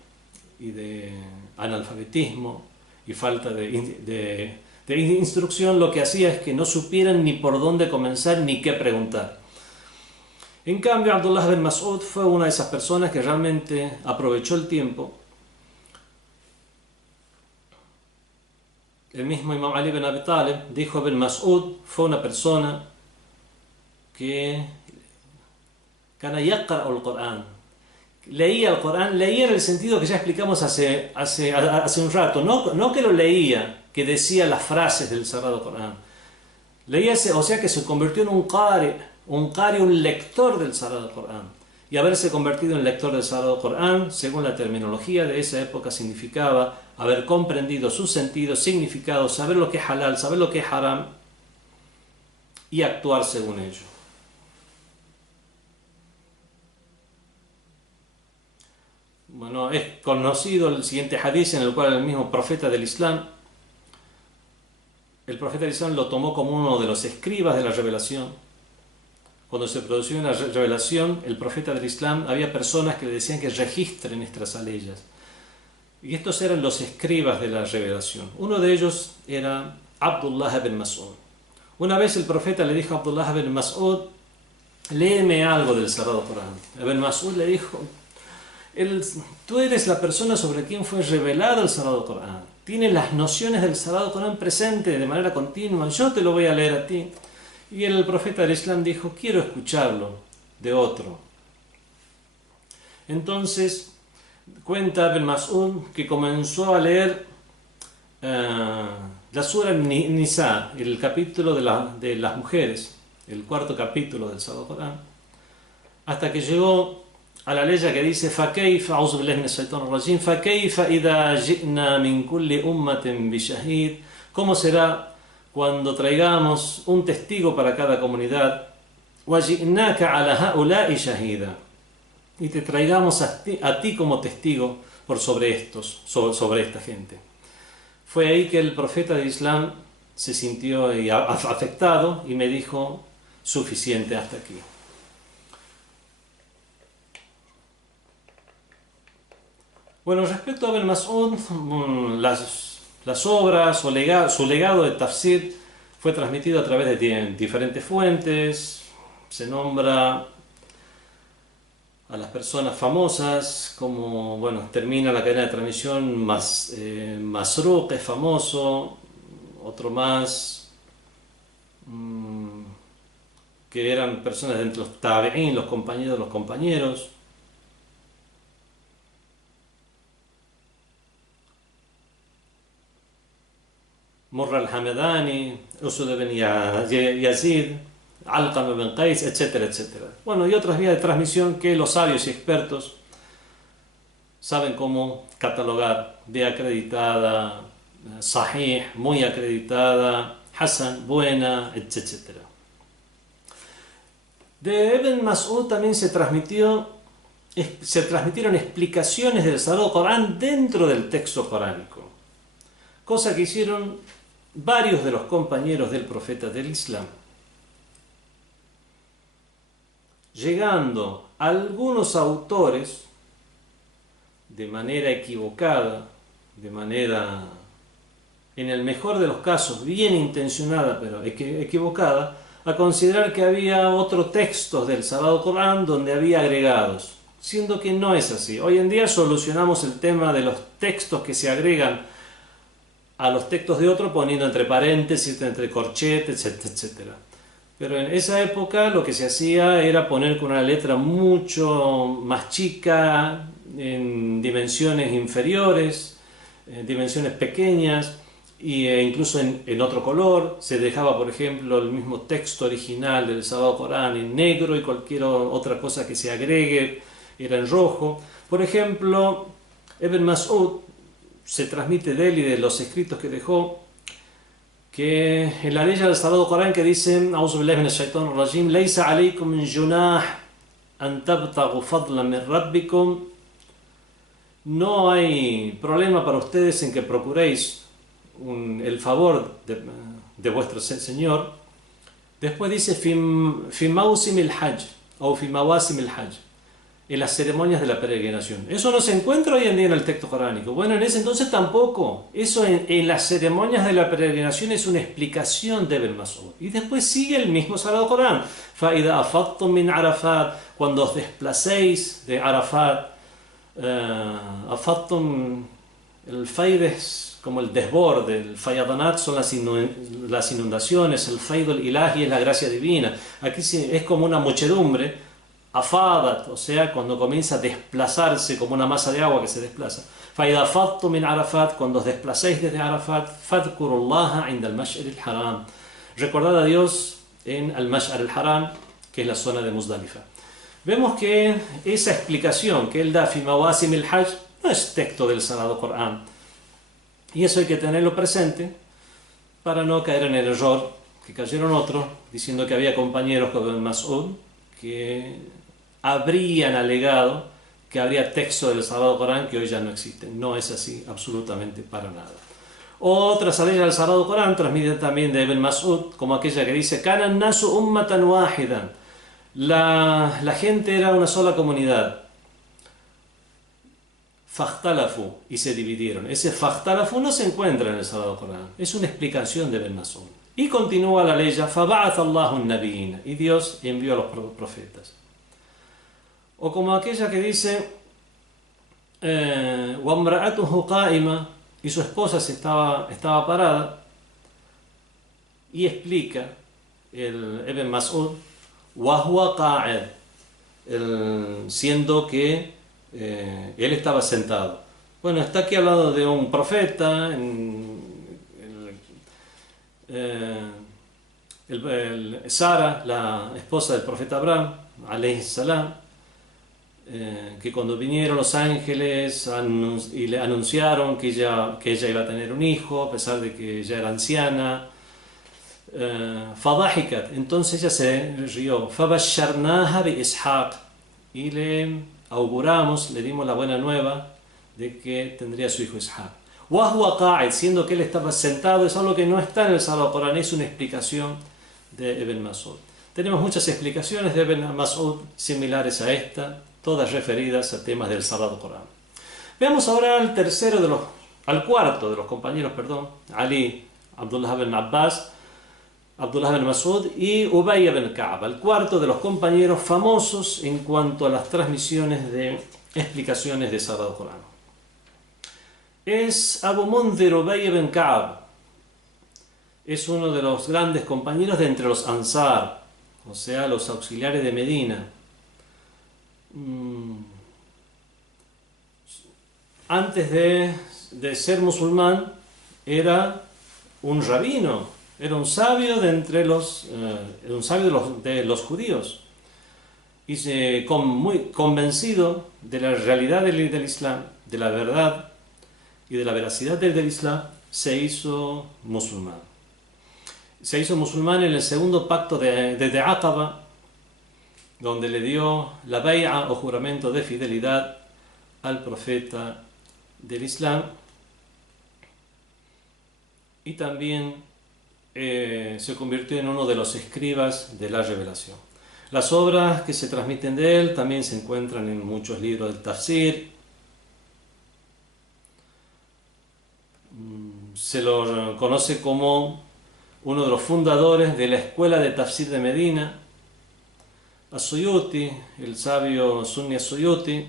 y de analfabetismo y falta de instrucción. Lo que hacía es que no supieran ni por dónde comenzar ni qué preguntar. En cambio, Abdullah bin Mas'ud fue una de esas personas que realmente aprovechó el tiempo. El mismo Imam Ali bin Abi Talib dijo: bin Mas'ud fue una persona que kana yaqra al-Qur'an, leía el Corán, leía en el sentido que ya explicamos hace un rato, no que lo leía, que decía las frases del Sagrado Corán. Leía, o sea que se convirtió en un lector del Sagrado Corán. Y haberse convertido en lector del Sagrado Corán, según la terminología de esa época, significaba haber comprendido su sentido, significado, saber lo que es halal, saber lo que es haram y actuar según ello. Bueno, es conocido el siguiente hadith en el cual el mismo profeta del Islam, el profeta del Islam lo tomó como uno de los escribas de la revelación. Cuando se produjo una revelación, el profeta del Islam, había personas que le decían que registren estas aleyas. Y estos eran los escribas de la revelación. Uno de ellos era Abdullah bin Mas'ud. Una vez el profeta le dijo a Abdullah bin Mas'ud: léeme algo del Sagrado Corán. Ibn Mas'ud le dijo: tú eres la persona sobre quien fue revelado el Sagrado Corán. Tienes las nociones del Sagrado Corán presente de manera continua. Yo te lo voy a leer a ti. Y el profeta del Islam dijo: quiero escucharlo de otro. Entonces cuenta Ibn Mas'ud que comenzó a leer la sura Nisa, el capítulo de las mujeres, el cuarto capítulo del Sagrado Corán, hasta que llegó a la ley que dice: فَكَيْفَ أَعُوذُ بِاللَّهِ مِنَ الشَّيْطَانِ الرَّجِيمِ فَكَيْفَ إِذَا جِئْنَا مِنْ كُلِّ أُمَّةٍ بِشَهِيدٍ. ¿Cómo será cuando traigamos un testigo para cada comunidad? وَجِئْنَاكَ عَلَى هَؤُلَاءِ شَهِيدًا. Y te traigamos a ti como testigo sobre esta gente. Fue ahí que el profeta del Islam se sintió afectado y me dijo: suficiente, hasta aquí. Bueno, respecto a Ibn Mas'ud, las obras o su legado de tafsir fue transmitido a través de diferentes fuentes. Se nombra a las personas famosas, como, bueno, termina la cadena de transmisión, Masruq es famoso, otro más, que eran personas de entre los tabi'in, los compañeros de los compañeros. Murra al-Hamadani, Usud ibn Yazid, Alqam ibn Qais, etcétera, etcétera. Bueno, y otras vías de transmisión que los sabios y expertos saben cómo catalogar: de acreditada, sahih, muy acreditada, hasan, buena, etcétera. De Ibn Mas'ud también se transmitieron explicaciones del Sagrado Corán dentro del texto coránico, cosa que hicieron varios de los compañeros del profeta del Islam, llegando algunos autores de manera equivocada, de manera, en el mejor de los casos, bien intencionada pero equivocada, a considerar que había otros textos del Sagrado Corán donde había agregados, siendo que no es así. Hoy en día solucionamos el tema de los textos que se agregan a los textos de otro poniendo entre paréntesis, entre corchetes, etcétera. Pero en esa época lo que se hacía era poner con una letra mucho más chica, en dimensiones inferiores, dimensiones pequeñas, incluso en otro color. Se dejaba, por ejemplo, el mismo texto original del Sagrado Corán en negro y cualquier otra cosa que se agregue era en rojo. Por ejemplo, Ibn Mas'ud, se transmite de él y de los escritos que dejó, que en la ley del Sagrado Corán que dice: "A'udhu billahi minash shaitanir rajim, laysa alaykum min junah an tabtaghu fadlan min rabbikum", no hay problema para ustedes en que procuréis el favor de vuestro Señor. Después dice: "Fi mawsim al-hajj" o "Fi mawasim al-hajj", en las ceremonias de la peregrinación. Eso no se encuentra hoy en día en el texto coránico. Bueno, en ese entonces tampoco. Eso en las ceremonias de la peregrinación es una explicación de Ibn Mas'ud. Y después sigue el mismo Sagrado Corán. "Fa'idha afattum min Arafat", cuando os desplacéis de Arafat. Afattum, el faid es como el desborde, el fayadanat son las inundaciones, el faid el ilahi es la gracia divina. Aquí es como una muchedumbre. Afadat, o sea, cuando comienza a desplazarse como una masa de agua que se desplaza. "Fa'idha afattum min Arafat", cuando os desplacéis desde Arafat, "fadhkurullaha inda al-mash'ar al-haram", recordad a Dios en al-mash'ar al-haram, que es la zona de Muzdalifa. Vemos que esa explicación que él da, "Fi mawasim al-hajj", no es texto del Sagrado Corán. Y eso hay que tenerlo presente para no caer en el error que cayeron otros, diciendo que había compañeros como Ibn Mas'ud que habrían alegado que habría texto del Sagrado Corán que hoy ya no existe. No es así, absolutamente para nada. Otras alegas del Sagrado Corán transmiten también de Ibn Mas'ud, como aquella que dice: "Kana an-nasu ummatan wahidan", la gente era una sola comunidad. "Fakhtalafu", y se dividieron. Ese "fakhtalafu" no se encuentra en el Sagrado Corán, es una explicación de Ibn Mas'ud. Y continúa la ley: "Faba'atha Allahu an-nabiyyin", y Dios envió a los profetas. O como aquella que dice: "Wamra'atuhu qa'ima", y su esposa estaba parada, y explica el Ibn Mas'ud: "Wa huwa qa'id", siendo que él estaba sentado. Bueno, está aquí hablando de un profeta, Sara, la esposa del profeta Abraham, alayhi salam, que cuando vinieron los ángeles y le anunciaron que ella iba a tener un hijo, a pesar de que ya era anciana, fadahikat, entonces ella se rió, fabasharnaha bi Ishaq, y le auguramos, le dimos la buena nueva de que tendría su hijo Ishaq. Wa huwa qa'id, siendo que él estaba sentado, es algo que no está en el Sagrado Corán, es una explicación de Ibn Mas'ud. Tenemos muchas explicaciones de Ibn Mas'ud similares a esta, todas referidas a temas del Sagrado Corán. Veamos ahora al cuarto de los compañeros, Ali, Abdullah ibn Abbas, Abdullah ibn Mas'ud y Ubay ibn Ka'b, el cuarto de los compañeros famosos en cuanto a las transmisiones de explicaciones del Sagrado Corán. Es Abu Mundhir Ubay ibn Ka'b, es uno de los grandes compañeros de entre los Ansar, o sea, los auxiliares de Medina. Antes de ser musulmán era un rabino, era un sabio de entre los judíos, y muy convencido de la realidad del Islam, de la verdad y de la veracidad del Islam, se hizo musulmán. Se hizo musulmán en el segundo pacto de Aqaba, donde le dio la bay'a o juramento de fidelidad al profeta del Islam, y también se convirtió en uno de los escribas de la revelación. Las obras que se transmiten de él también se encuentran en muchos libros del tafsir. Se lo conoce como uno de los fundadores de la escuela de tafsir de Medina. As-Suyuti, el sabio Sunni As-Suyuti,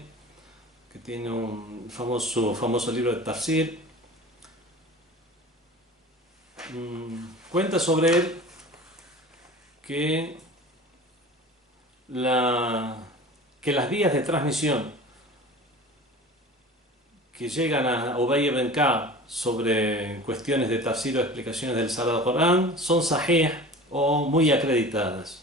que tiene un famoso libro de tafsir, cuenta sobre él que las vías de transmisión que llegan a Ubay ibn Ka'b sobre cuestiones de tafsir o explicaciones del Sagrado Corán son sahih o muy acreditadas.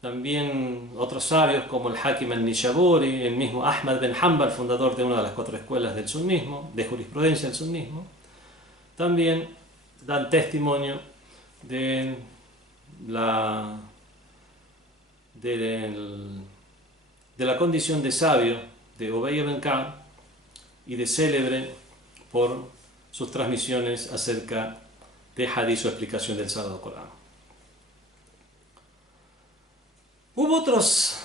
También otros sabios como el Hakim al-Nishaburi, el mismo Ahmad bin Hanbal, fundador de una de las 4 escuelas del sunnismo, de jurisprudencia del sunnismo, también dan testimonio de la condición de sabio de Ubay ibn Ka'b y de célebre por sus transmisiones acerca de hadith o explicación del Sagrado Corán. Hubo otros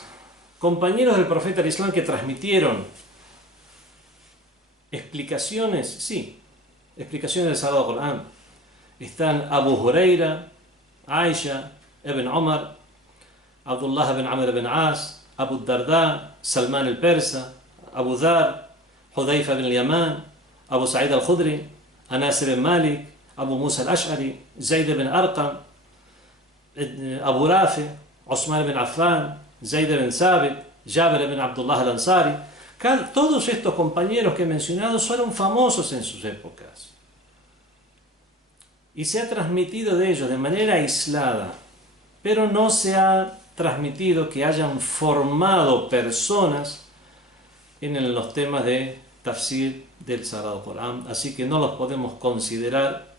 compañeros del profeta del Islam que transmitieron explicaciones, sí, explicaciones del Sagrado Corán. Están Abu Huraira, Aisha, Ibn Omar, Abdullah ibn Amr ibn As, Abu Darda, Salman el Persa, Abu Dhar, Hudayfa ibn Yaman, Abu Sa'id al-Khudri, Anas ibn Malik, Abu Musa al-Ash'ari, Zayd ibn Arqam, Abu Rafi, Osman ibn Affan, Zayd ibn Sabit, Jabir ibn Abdullah al-Ansari. Todos estos compañeros que he mencionado fueron famosos en sus épocas. Y se ha transmitido de ellos de manera aislada, pero no se ha transmitido que hayan formado personas en los temas de tafsir del Sagrado Corán. Así que no los podemos considerar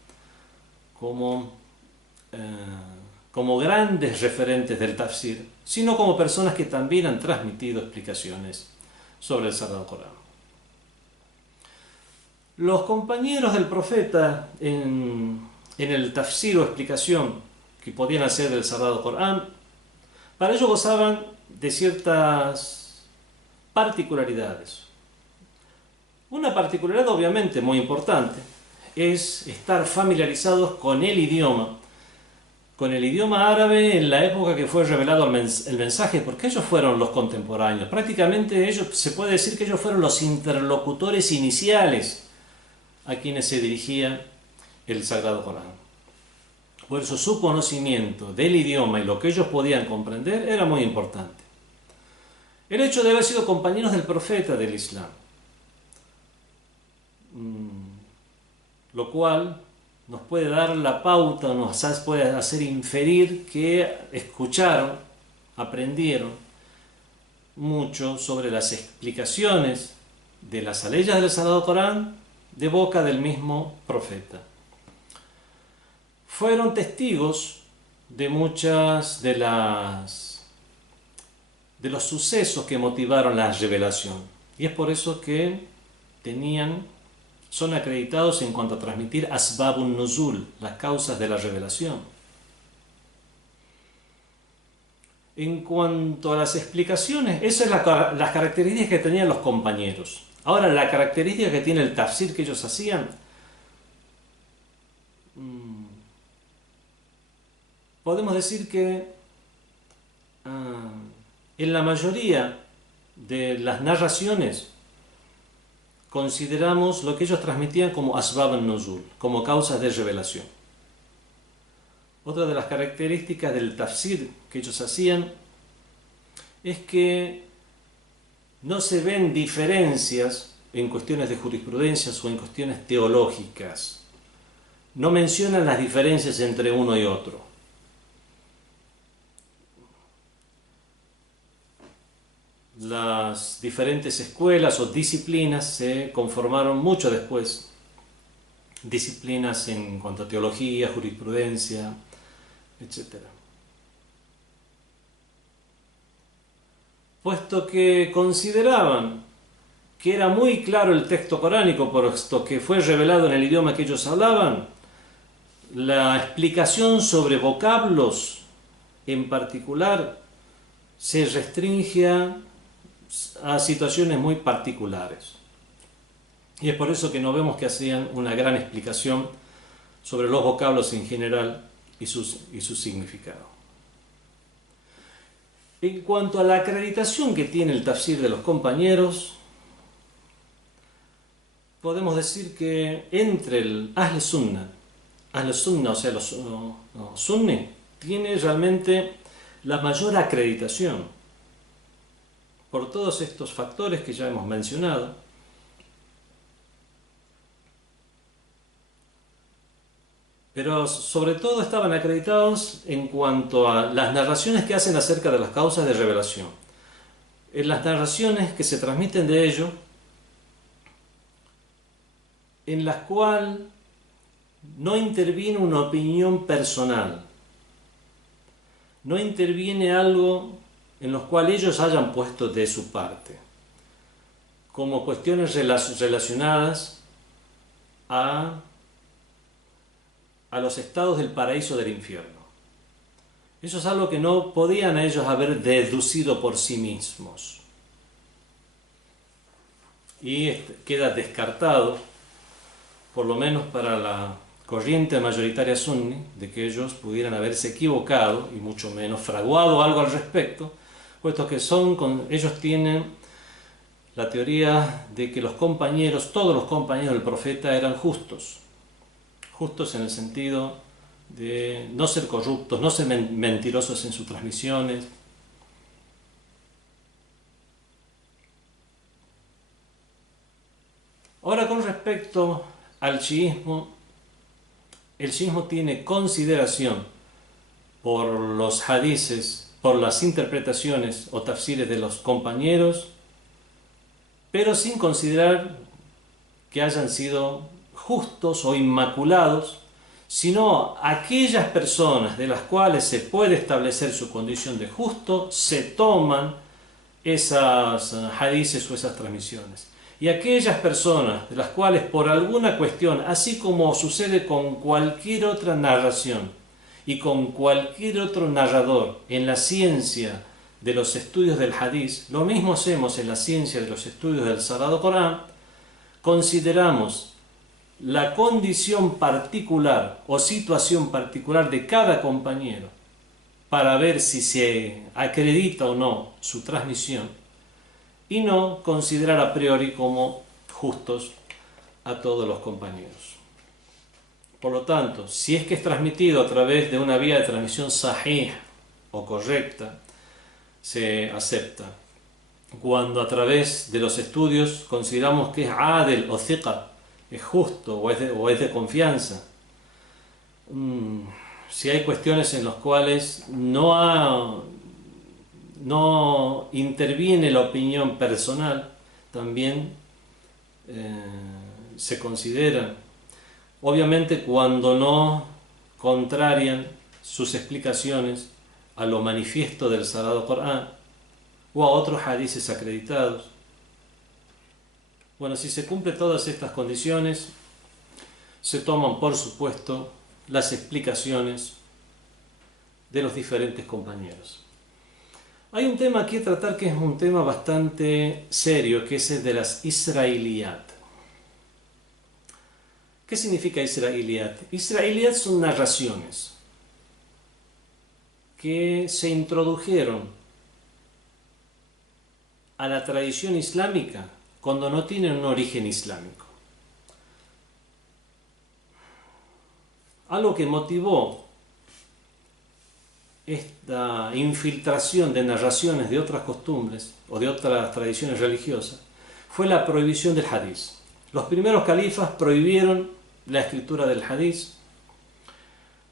como grandes referentes del tafsir, sino como personas que también han transmitido explicaciones sobre el Sagrado Corán. Los compañeros del profeta en el tafsir o explicación que podían hacer del Sagrado Corán, para ello gozaban de ciertas particularidades. Una particularidad obviamente muy importante es estar familiarizados con el idioma árabe en la época que fue revelado el mensaje, porque ellos fueron los contemporáneos. Prácticamente se puede decir que ellos fueron los interlocutores iniciales a quienes se dirigía el Sagrado Corán. Por eso su conocimiento del idioma y lo que ellos podían comprender era muy importante. El hecho de haber sido compañeros del profeta del Islam, lo cual nos puede dar la pauta, nos puede hacer inferir que escucharon, aprendieron mucho sobre las explicaciones de las aleyas del Sagrado Corán de boca del mismo profeta. Fueron testigos de muchas de los sucesos que motivaron la revelación, y es por eso que son acreditados en cuanto a transmitir asbabun nuzul, las causas de la revelación. En cuanto a las explicaciones, esas son las características que tenían los compañeros. Ahora, la característica que tiene el tafsir que ellos hacían, podemos decir que en la mayoría de las narraciones consideramos lo que ellos transmitían como asbab al-nuzul, como causas de revelación. Otra de las características del tafsir que ellos hacían es que no se ven diferencias en cuestiones de jurisprudencia o en cuestiones teológicas. No mencionan las diferencias entre uno y otro. Las diferentes escuelas o disciplinas se conformaron mucho después. Disciplinas en cuanto a teología, jurisprudencia, etc. Puesto que consideraban que era muy claro el texto coránico, puesto que fue revelado en el idioma que ellos hablaban, la explicación sobre vocablos en particular se restringe a situaciones muy particulares. Y es por eso que no vemos que hacían una gran explicación sobre los vocablos en general y su significado. En cuanto a la acreditación que tiene el tafsir de los compañeros, podemos decir que entre el Ahl Sunnah, o sea, los sunni, tiene realmente la mayor acreditación. por todos estos factores que ya hemos mencionado, pero sobre todo estaban acreditados en cuanto a las narraciones que hacen acerca de las causas de revelación. En las narraciones que se transmiten de ello, en las cuales no interviene una opinión personal, no interviene algo en los cuales ellos hayan puesto de su parte, como cuestiones relacionadas a los estados del paraíso o del infierno. Eso es algo que no podían ellos haber deducido por sí mismos. Y queda descartado, por lo menos para la corriente mayoritaria sunni, de que ellos pudieran haberse equivocado y mucho menos fraguado algo al respecto, puesto que ellos tienen la teoría de que todos los compañeros del profeta eran justos en el sentido de no ser corruptos, no ser mentirosos en sus transmisiones. Ahora, con respecto al chiismo, el chiismo tiene consideración por los hadices, por las interpretaciones o tafsires de los compañeros, pero sin considerar que hayan sido justos o inmaculados, sino aquellas personas de las cuales se puede establecer su condición de justo, se toman esas hadices o esas transmisiones. Y aquellas personas de las cuales por alguna cuestión, así como sucede con cualquier otra narración y con cualquier otro narrador en la ciencia de los estudios del hadís, lo mismo hacemos en la ciencia de los estudios del Sagrado Corán, consideramos la condición particular o situación particular de cada compañero para ver si se acredita o no su transmisión, y no considerar a priori como justos a todos los compañeros. Por lo tanto, si es que es transmitido a través de una vía de transmisión sahih o correcta, se acepta. Cuando a través de los estudios consideramos que es adel o thiqa, es justo o es de confianza, si hay cuestiones en las cuales no interviene la opinión personal, también se considera, obviamente cuando no contrarian sus explicaciones a lo manifiesto del Sagrado Corán o a otros hadices acreditados. Bueno, si se cumplen todas estas condiciones, se toman por supuesto las explicaciones de los diferentes compañeros. Hay un tema aquí a tratar que es un tema bastante serio, que es el de las Israiliyat. ¿Qué significa Israiliyat? Israiliyat son narraciones que se introdujeron a la tradición islámica cuando no tienen un origen islámico. Algo que motivó esta infiltración de narraciones de otras costumbres o de otras tradiciones religiosas fue la prohibición del hadiz. Los primeros califas prohibieron la escritura del hadiz.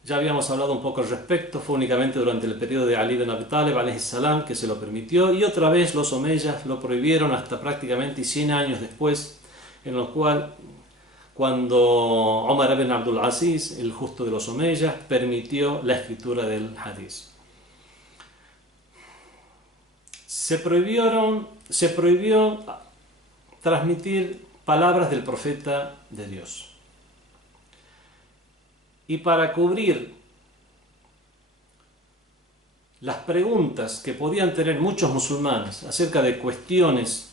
Ya habíamos hablado un poco al respecto, fue únicamente durante el periodo de Ali ibn Abi Talib alayhi salam que se lo permitió, y otra vez los omeyas lo prohibieron hasta prácticamente 100 años después, en lo cual cuando Omar ibn Abdul Aziz, el justo de los omeyas, permitió la escritura del hadiz. Se prohibió transmitir palabras del profeta de Dios. Y para cubrir las preguntas que podían tener muchos musulmanes acerca de cuestiones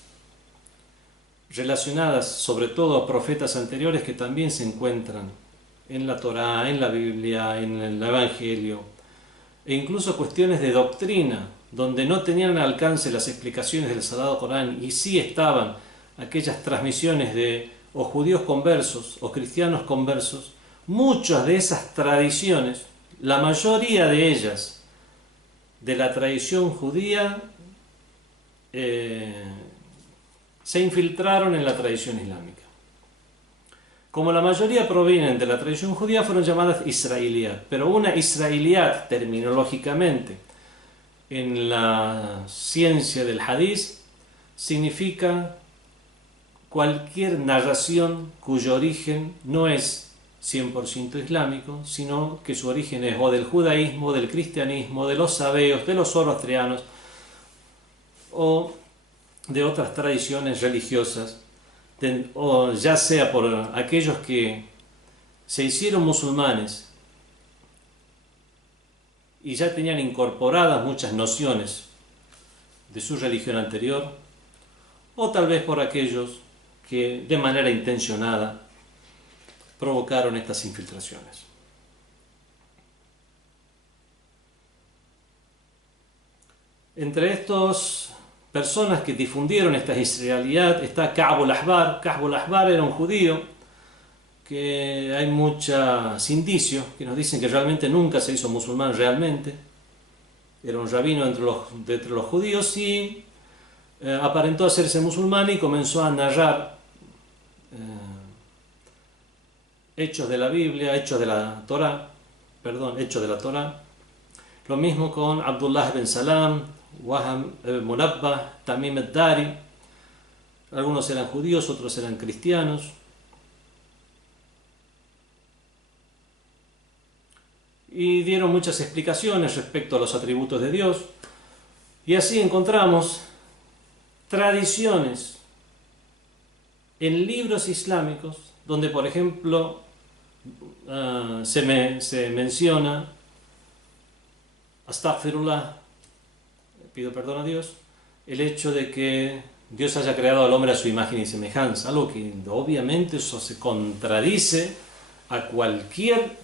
relacionadas sobre todo a profetas anteriores que también se encuentran en la Torá, en la Biblia, en el Evangelio, e incluso cuestiones de doctrina, donde no tenían al alcance las explicaciones del Sagrado Corán y sí estaban aquellas transmisiones de o judíos conversos o cristianos conversos. Muchas de esas tradiciones, la mayoría de ellas de la tradición judía, se infiltraron en la tradición islámica. Como la mayoría provienen de la tradición judía, fueron llamadas israeliyat, pero una israeliyat terminológicamente en la ciencia del hadith significa cualquier narración cuyo origen no es 100% islámico, sino que su origen es o del judaísmo, del cristianismo, de los sabeos, de los zoroastrianos o de otras tradiciones religiosas, o ya sea por aquellos que se hicieron musulmanes y ya tenían incorporadas muchas nociones de su religión anterior, o tal vez por aquellos que de manera intencionada provocaron estas infiltraciones. Entre estas personas que difundieron esta israeliyat está Ka'b al-Ahbar. Ka'b al-Ahbar era un judío que hay muchos indicios que nos dicen que realmente nunca se hizo musulmán realmente. Era un rabino entre los judíos y aparentó hacerse musulmán y comenzó a narrar hechos de la Biblia, hechos de la Torá. Lo mismo con Abdullah ibn Salam, Waham Munabbah, Tamim ad-Dari. Algunos eran judíos, otros eran cristianos. Y dieron muchas explicaciones respecto a los atributos de Dios. Y así encontramos tradiciones en libros islámicos donde, por ejemplo, se menciona Astaghfirullah, pido perdón a Dios, el hecho de que Dios haya creado al hombre a su imagen y semejanza, algo que obviamente eso se contradice a cualquier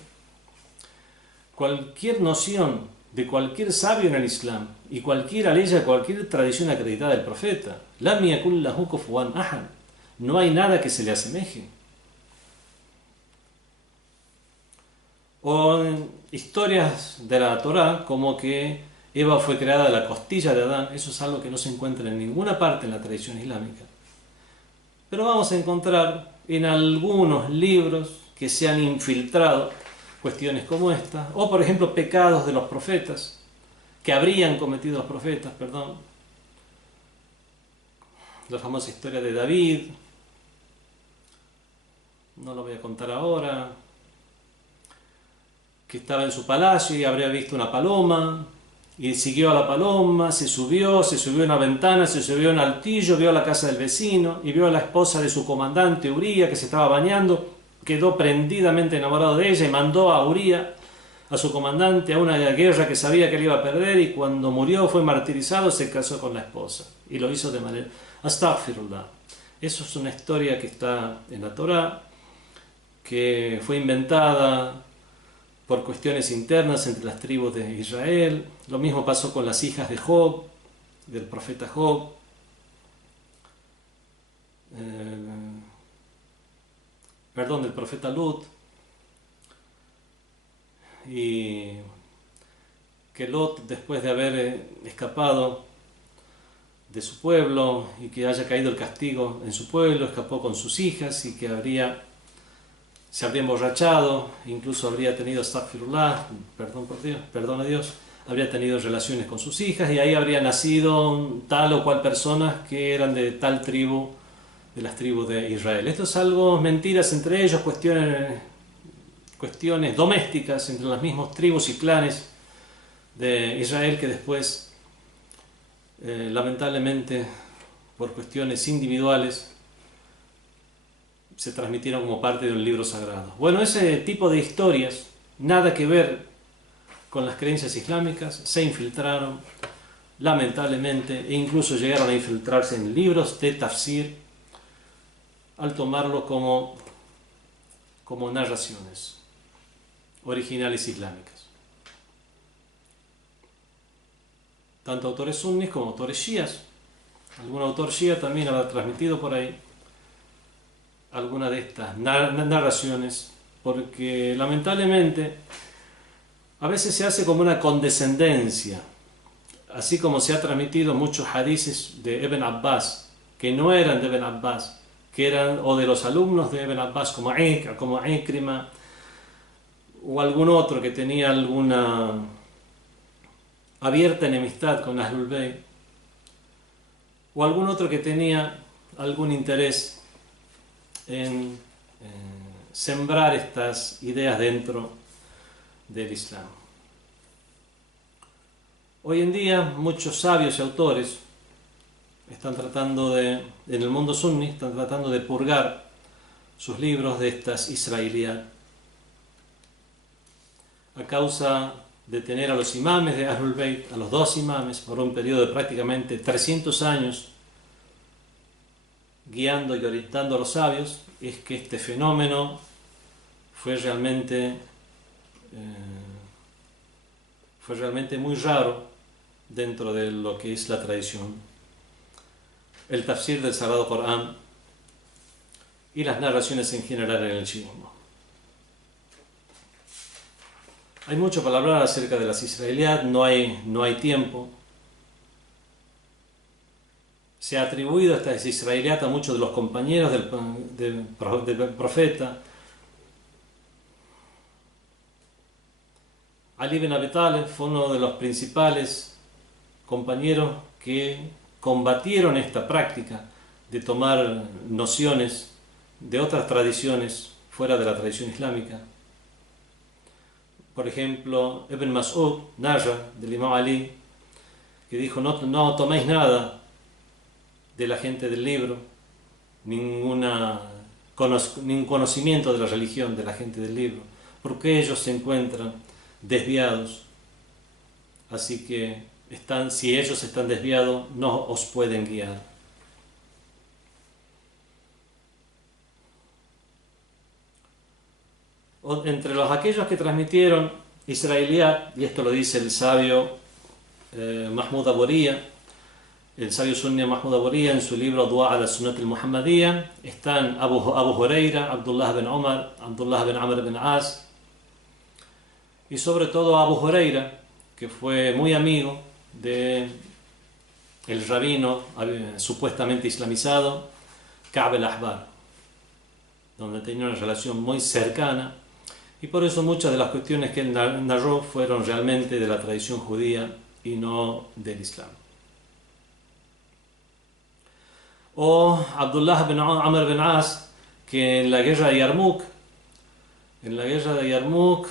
noción de cualquier sabio en el Islam y cualquier tradición acreditada del profeta. Lam yakun lahu kufuwan ahad. No hay nada que se le asemeje. O historias de la Torá como que Eva fue creada de la costilla de Adán. Eso es algo que no se encuentra en ninguna parte en la tradición islámica. Pero vamos a encontrar en algunos libros que se han infiltrado cuestiones como esta, o por ejemplo pecados de los profetas, que habrían cometido los profetas, la famosa historia de David, no lo voy a contar ahora, que estaba en su palacio y habría visto una paloma, y siguió a la paloma, se subió a una ventana, se subió a un altillo, vio la casa del vecino, y vio a la esposa de su comandante Uría que se estaba bañando, quedó prendidamente enamorado de ella y mandó a Uría, a su comandante, a una guerra que sabía que él iba a perder, y cuando murió fue martirizado, se casó con la esposa y lo hizo de manera Astaghfirullah. Eso es una historia que está en la Torá, que fue inventada por cuestiones internas entre las tribus de Israel. Lo mismo pasó con las hijas de Job, del profeta Job. Del profeta Lut, y que Lot, después de haber escapado de su pueblo y que haya caído el castigo en su pueblo, escapó con sus hijas y que se habría emborrachado, incluso habría tenido astaghfirullah, perdón a Dios, habría tenido relaciones con sus hijas y ahí habría nacido tal o cual personas que eran de tal tribu, de las tribus de Israel. Esto es algo, mentiras entre ellos, cuestiones domésticas entre las mismas tribus y clanes de Israel que después, lamentablemente, por cuestiones individuales, se transmitieron como parte de un libro sagrado. Bueno, ese tipo de historias, nada que ver con las creencias islámicas, se infiltraron, lamentablemente, e incluso llegaron a infiltrarse en libros de tafsir, al tomarlo como narraciones originales islámicas. Tanto autores sunnis como autores shias. Algún autor shia también habrá transmitido por ahí alguna de estas narraciones, porque lamentablemente a veces se hace como una condescendencia así como se ha transmitido muchos hadices de Ibn Abbas, que no eran de Ibn Abbas, que eran o de los alumnos de Ibn Abbas, como Ikrima, o algún otro que tenía alguna abierta enemistad con Ahlul Bayt, o algún otro que tenía algún interés en sembrar estas ideas dentro del Islam. Hoy en día muchos sabios y autores están tratando en el mundo sunni, están tratando de purgar sus libros de estas israelíes a causa de tener a los imames de Ahlul Bayt, a los dos imames, por un periodo de prácticamente 300 años, guiando y orientando a los sabios. Es que este fenómeno fue realmente muy raro dentro de lo que es la tradición. El tafsir del Sagrado Corán y las narraciones en general en el chiismo. Hay mucho para hablar acerca de las israelíes, no hay tiempo. Se ha atribuido a estas israelíes a muchos de los compañeros del profeta. Ali ibn Abi Talib fue uno de los principales compañeros que combatieron esta práctica de tomar nociones de otras tradiciones fuera de la tradición islámica. Por ejemplo, Ibn Mas'ud narra del Imam Ali que dijo: no toméis nada de la gente del libro, ningún conocimiento de la religión de la gente del libro, porque ellos se encuentran desviados. Así que si ellos están desviados, no os pueden guiar. Entre aquellos que transmitieron israelíat, y esto lo dice el sabio Mahmoud Aboriya, el sabio sunni Mahmoud Aboriya en su libro Dua ala Sunnat al-Muhammadiyya, están Abu Huraira, Abdullah bin Umar, Abdullah bin Amr bin As, y sobre todo Abu Huraira, que fue muy amigo de el rabino supuestamente islamizado Ka'b al-Ahbar, donde tenía una relación muy cercana, y por eso muchas de las cuestiones que él narró fueron realmente de la tradición judía y no del Islam. O Abdullah bin Amr bin As, que en la guerra de Yarmouk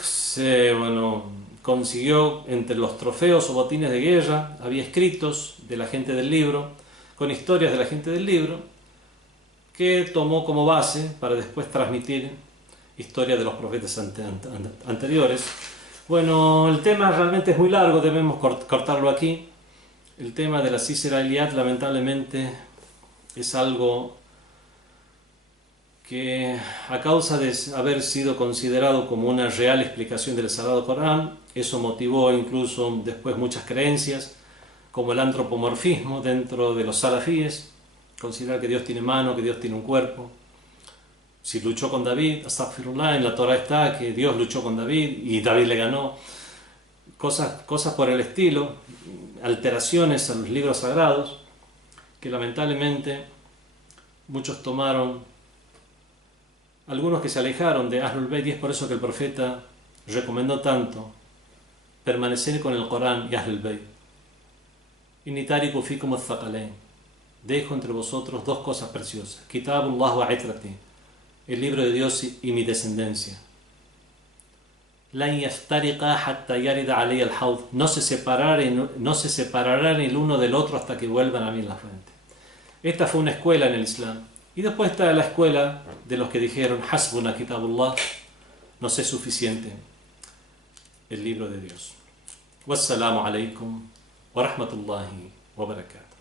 consiguió entre los trofeos o botines de guerra, había escritos de la gente del libro, con historias de la gente del libro, que tomó como base para después transmitir historias de los profetas anteriores. Bueno, el tema realmente es muy largo, debemos cortarlo aquí. El tema de las israelíat lamentablemente es algo que, a causa de haber sido considerado como una real explicación del Sagrado Corán, eso motivó incluso después muchas creencias, como el antropomorfismo dentro de los salafíes, considerar que Dios tiene mano, que Dios tiene un cuerpo. Si luchó con David, astaghfirullah, en la Torah está que Dios luchó con David y David le ganó. Cosas por el estilo, alteraciones a los libros sagrados, que lamentablemente muchos tomaron, algunos que se alejaron de Ahlul Bayt, y es por eso que el profeta recomendó tanto permanecer con el Corán y Ahlul Bayt. Inni tariku fikum ath-thaqalain, dejo entre vosotros dos cosas preciosas: Kitabullah wa itrati, el libro de Dios y mi descendencia. No se separarán el uno del otro hasta que vuelvan a mí en la fuente. Esta fue una escuela en el Islam. Y después está la escuela de los que dijeron: Hasbuna kitabullah, nos es suficiente el libro de Dios. Wassalamu alaikum wa rahmatullahi wa barakatuh.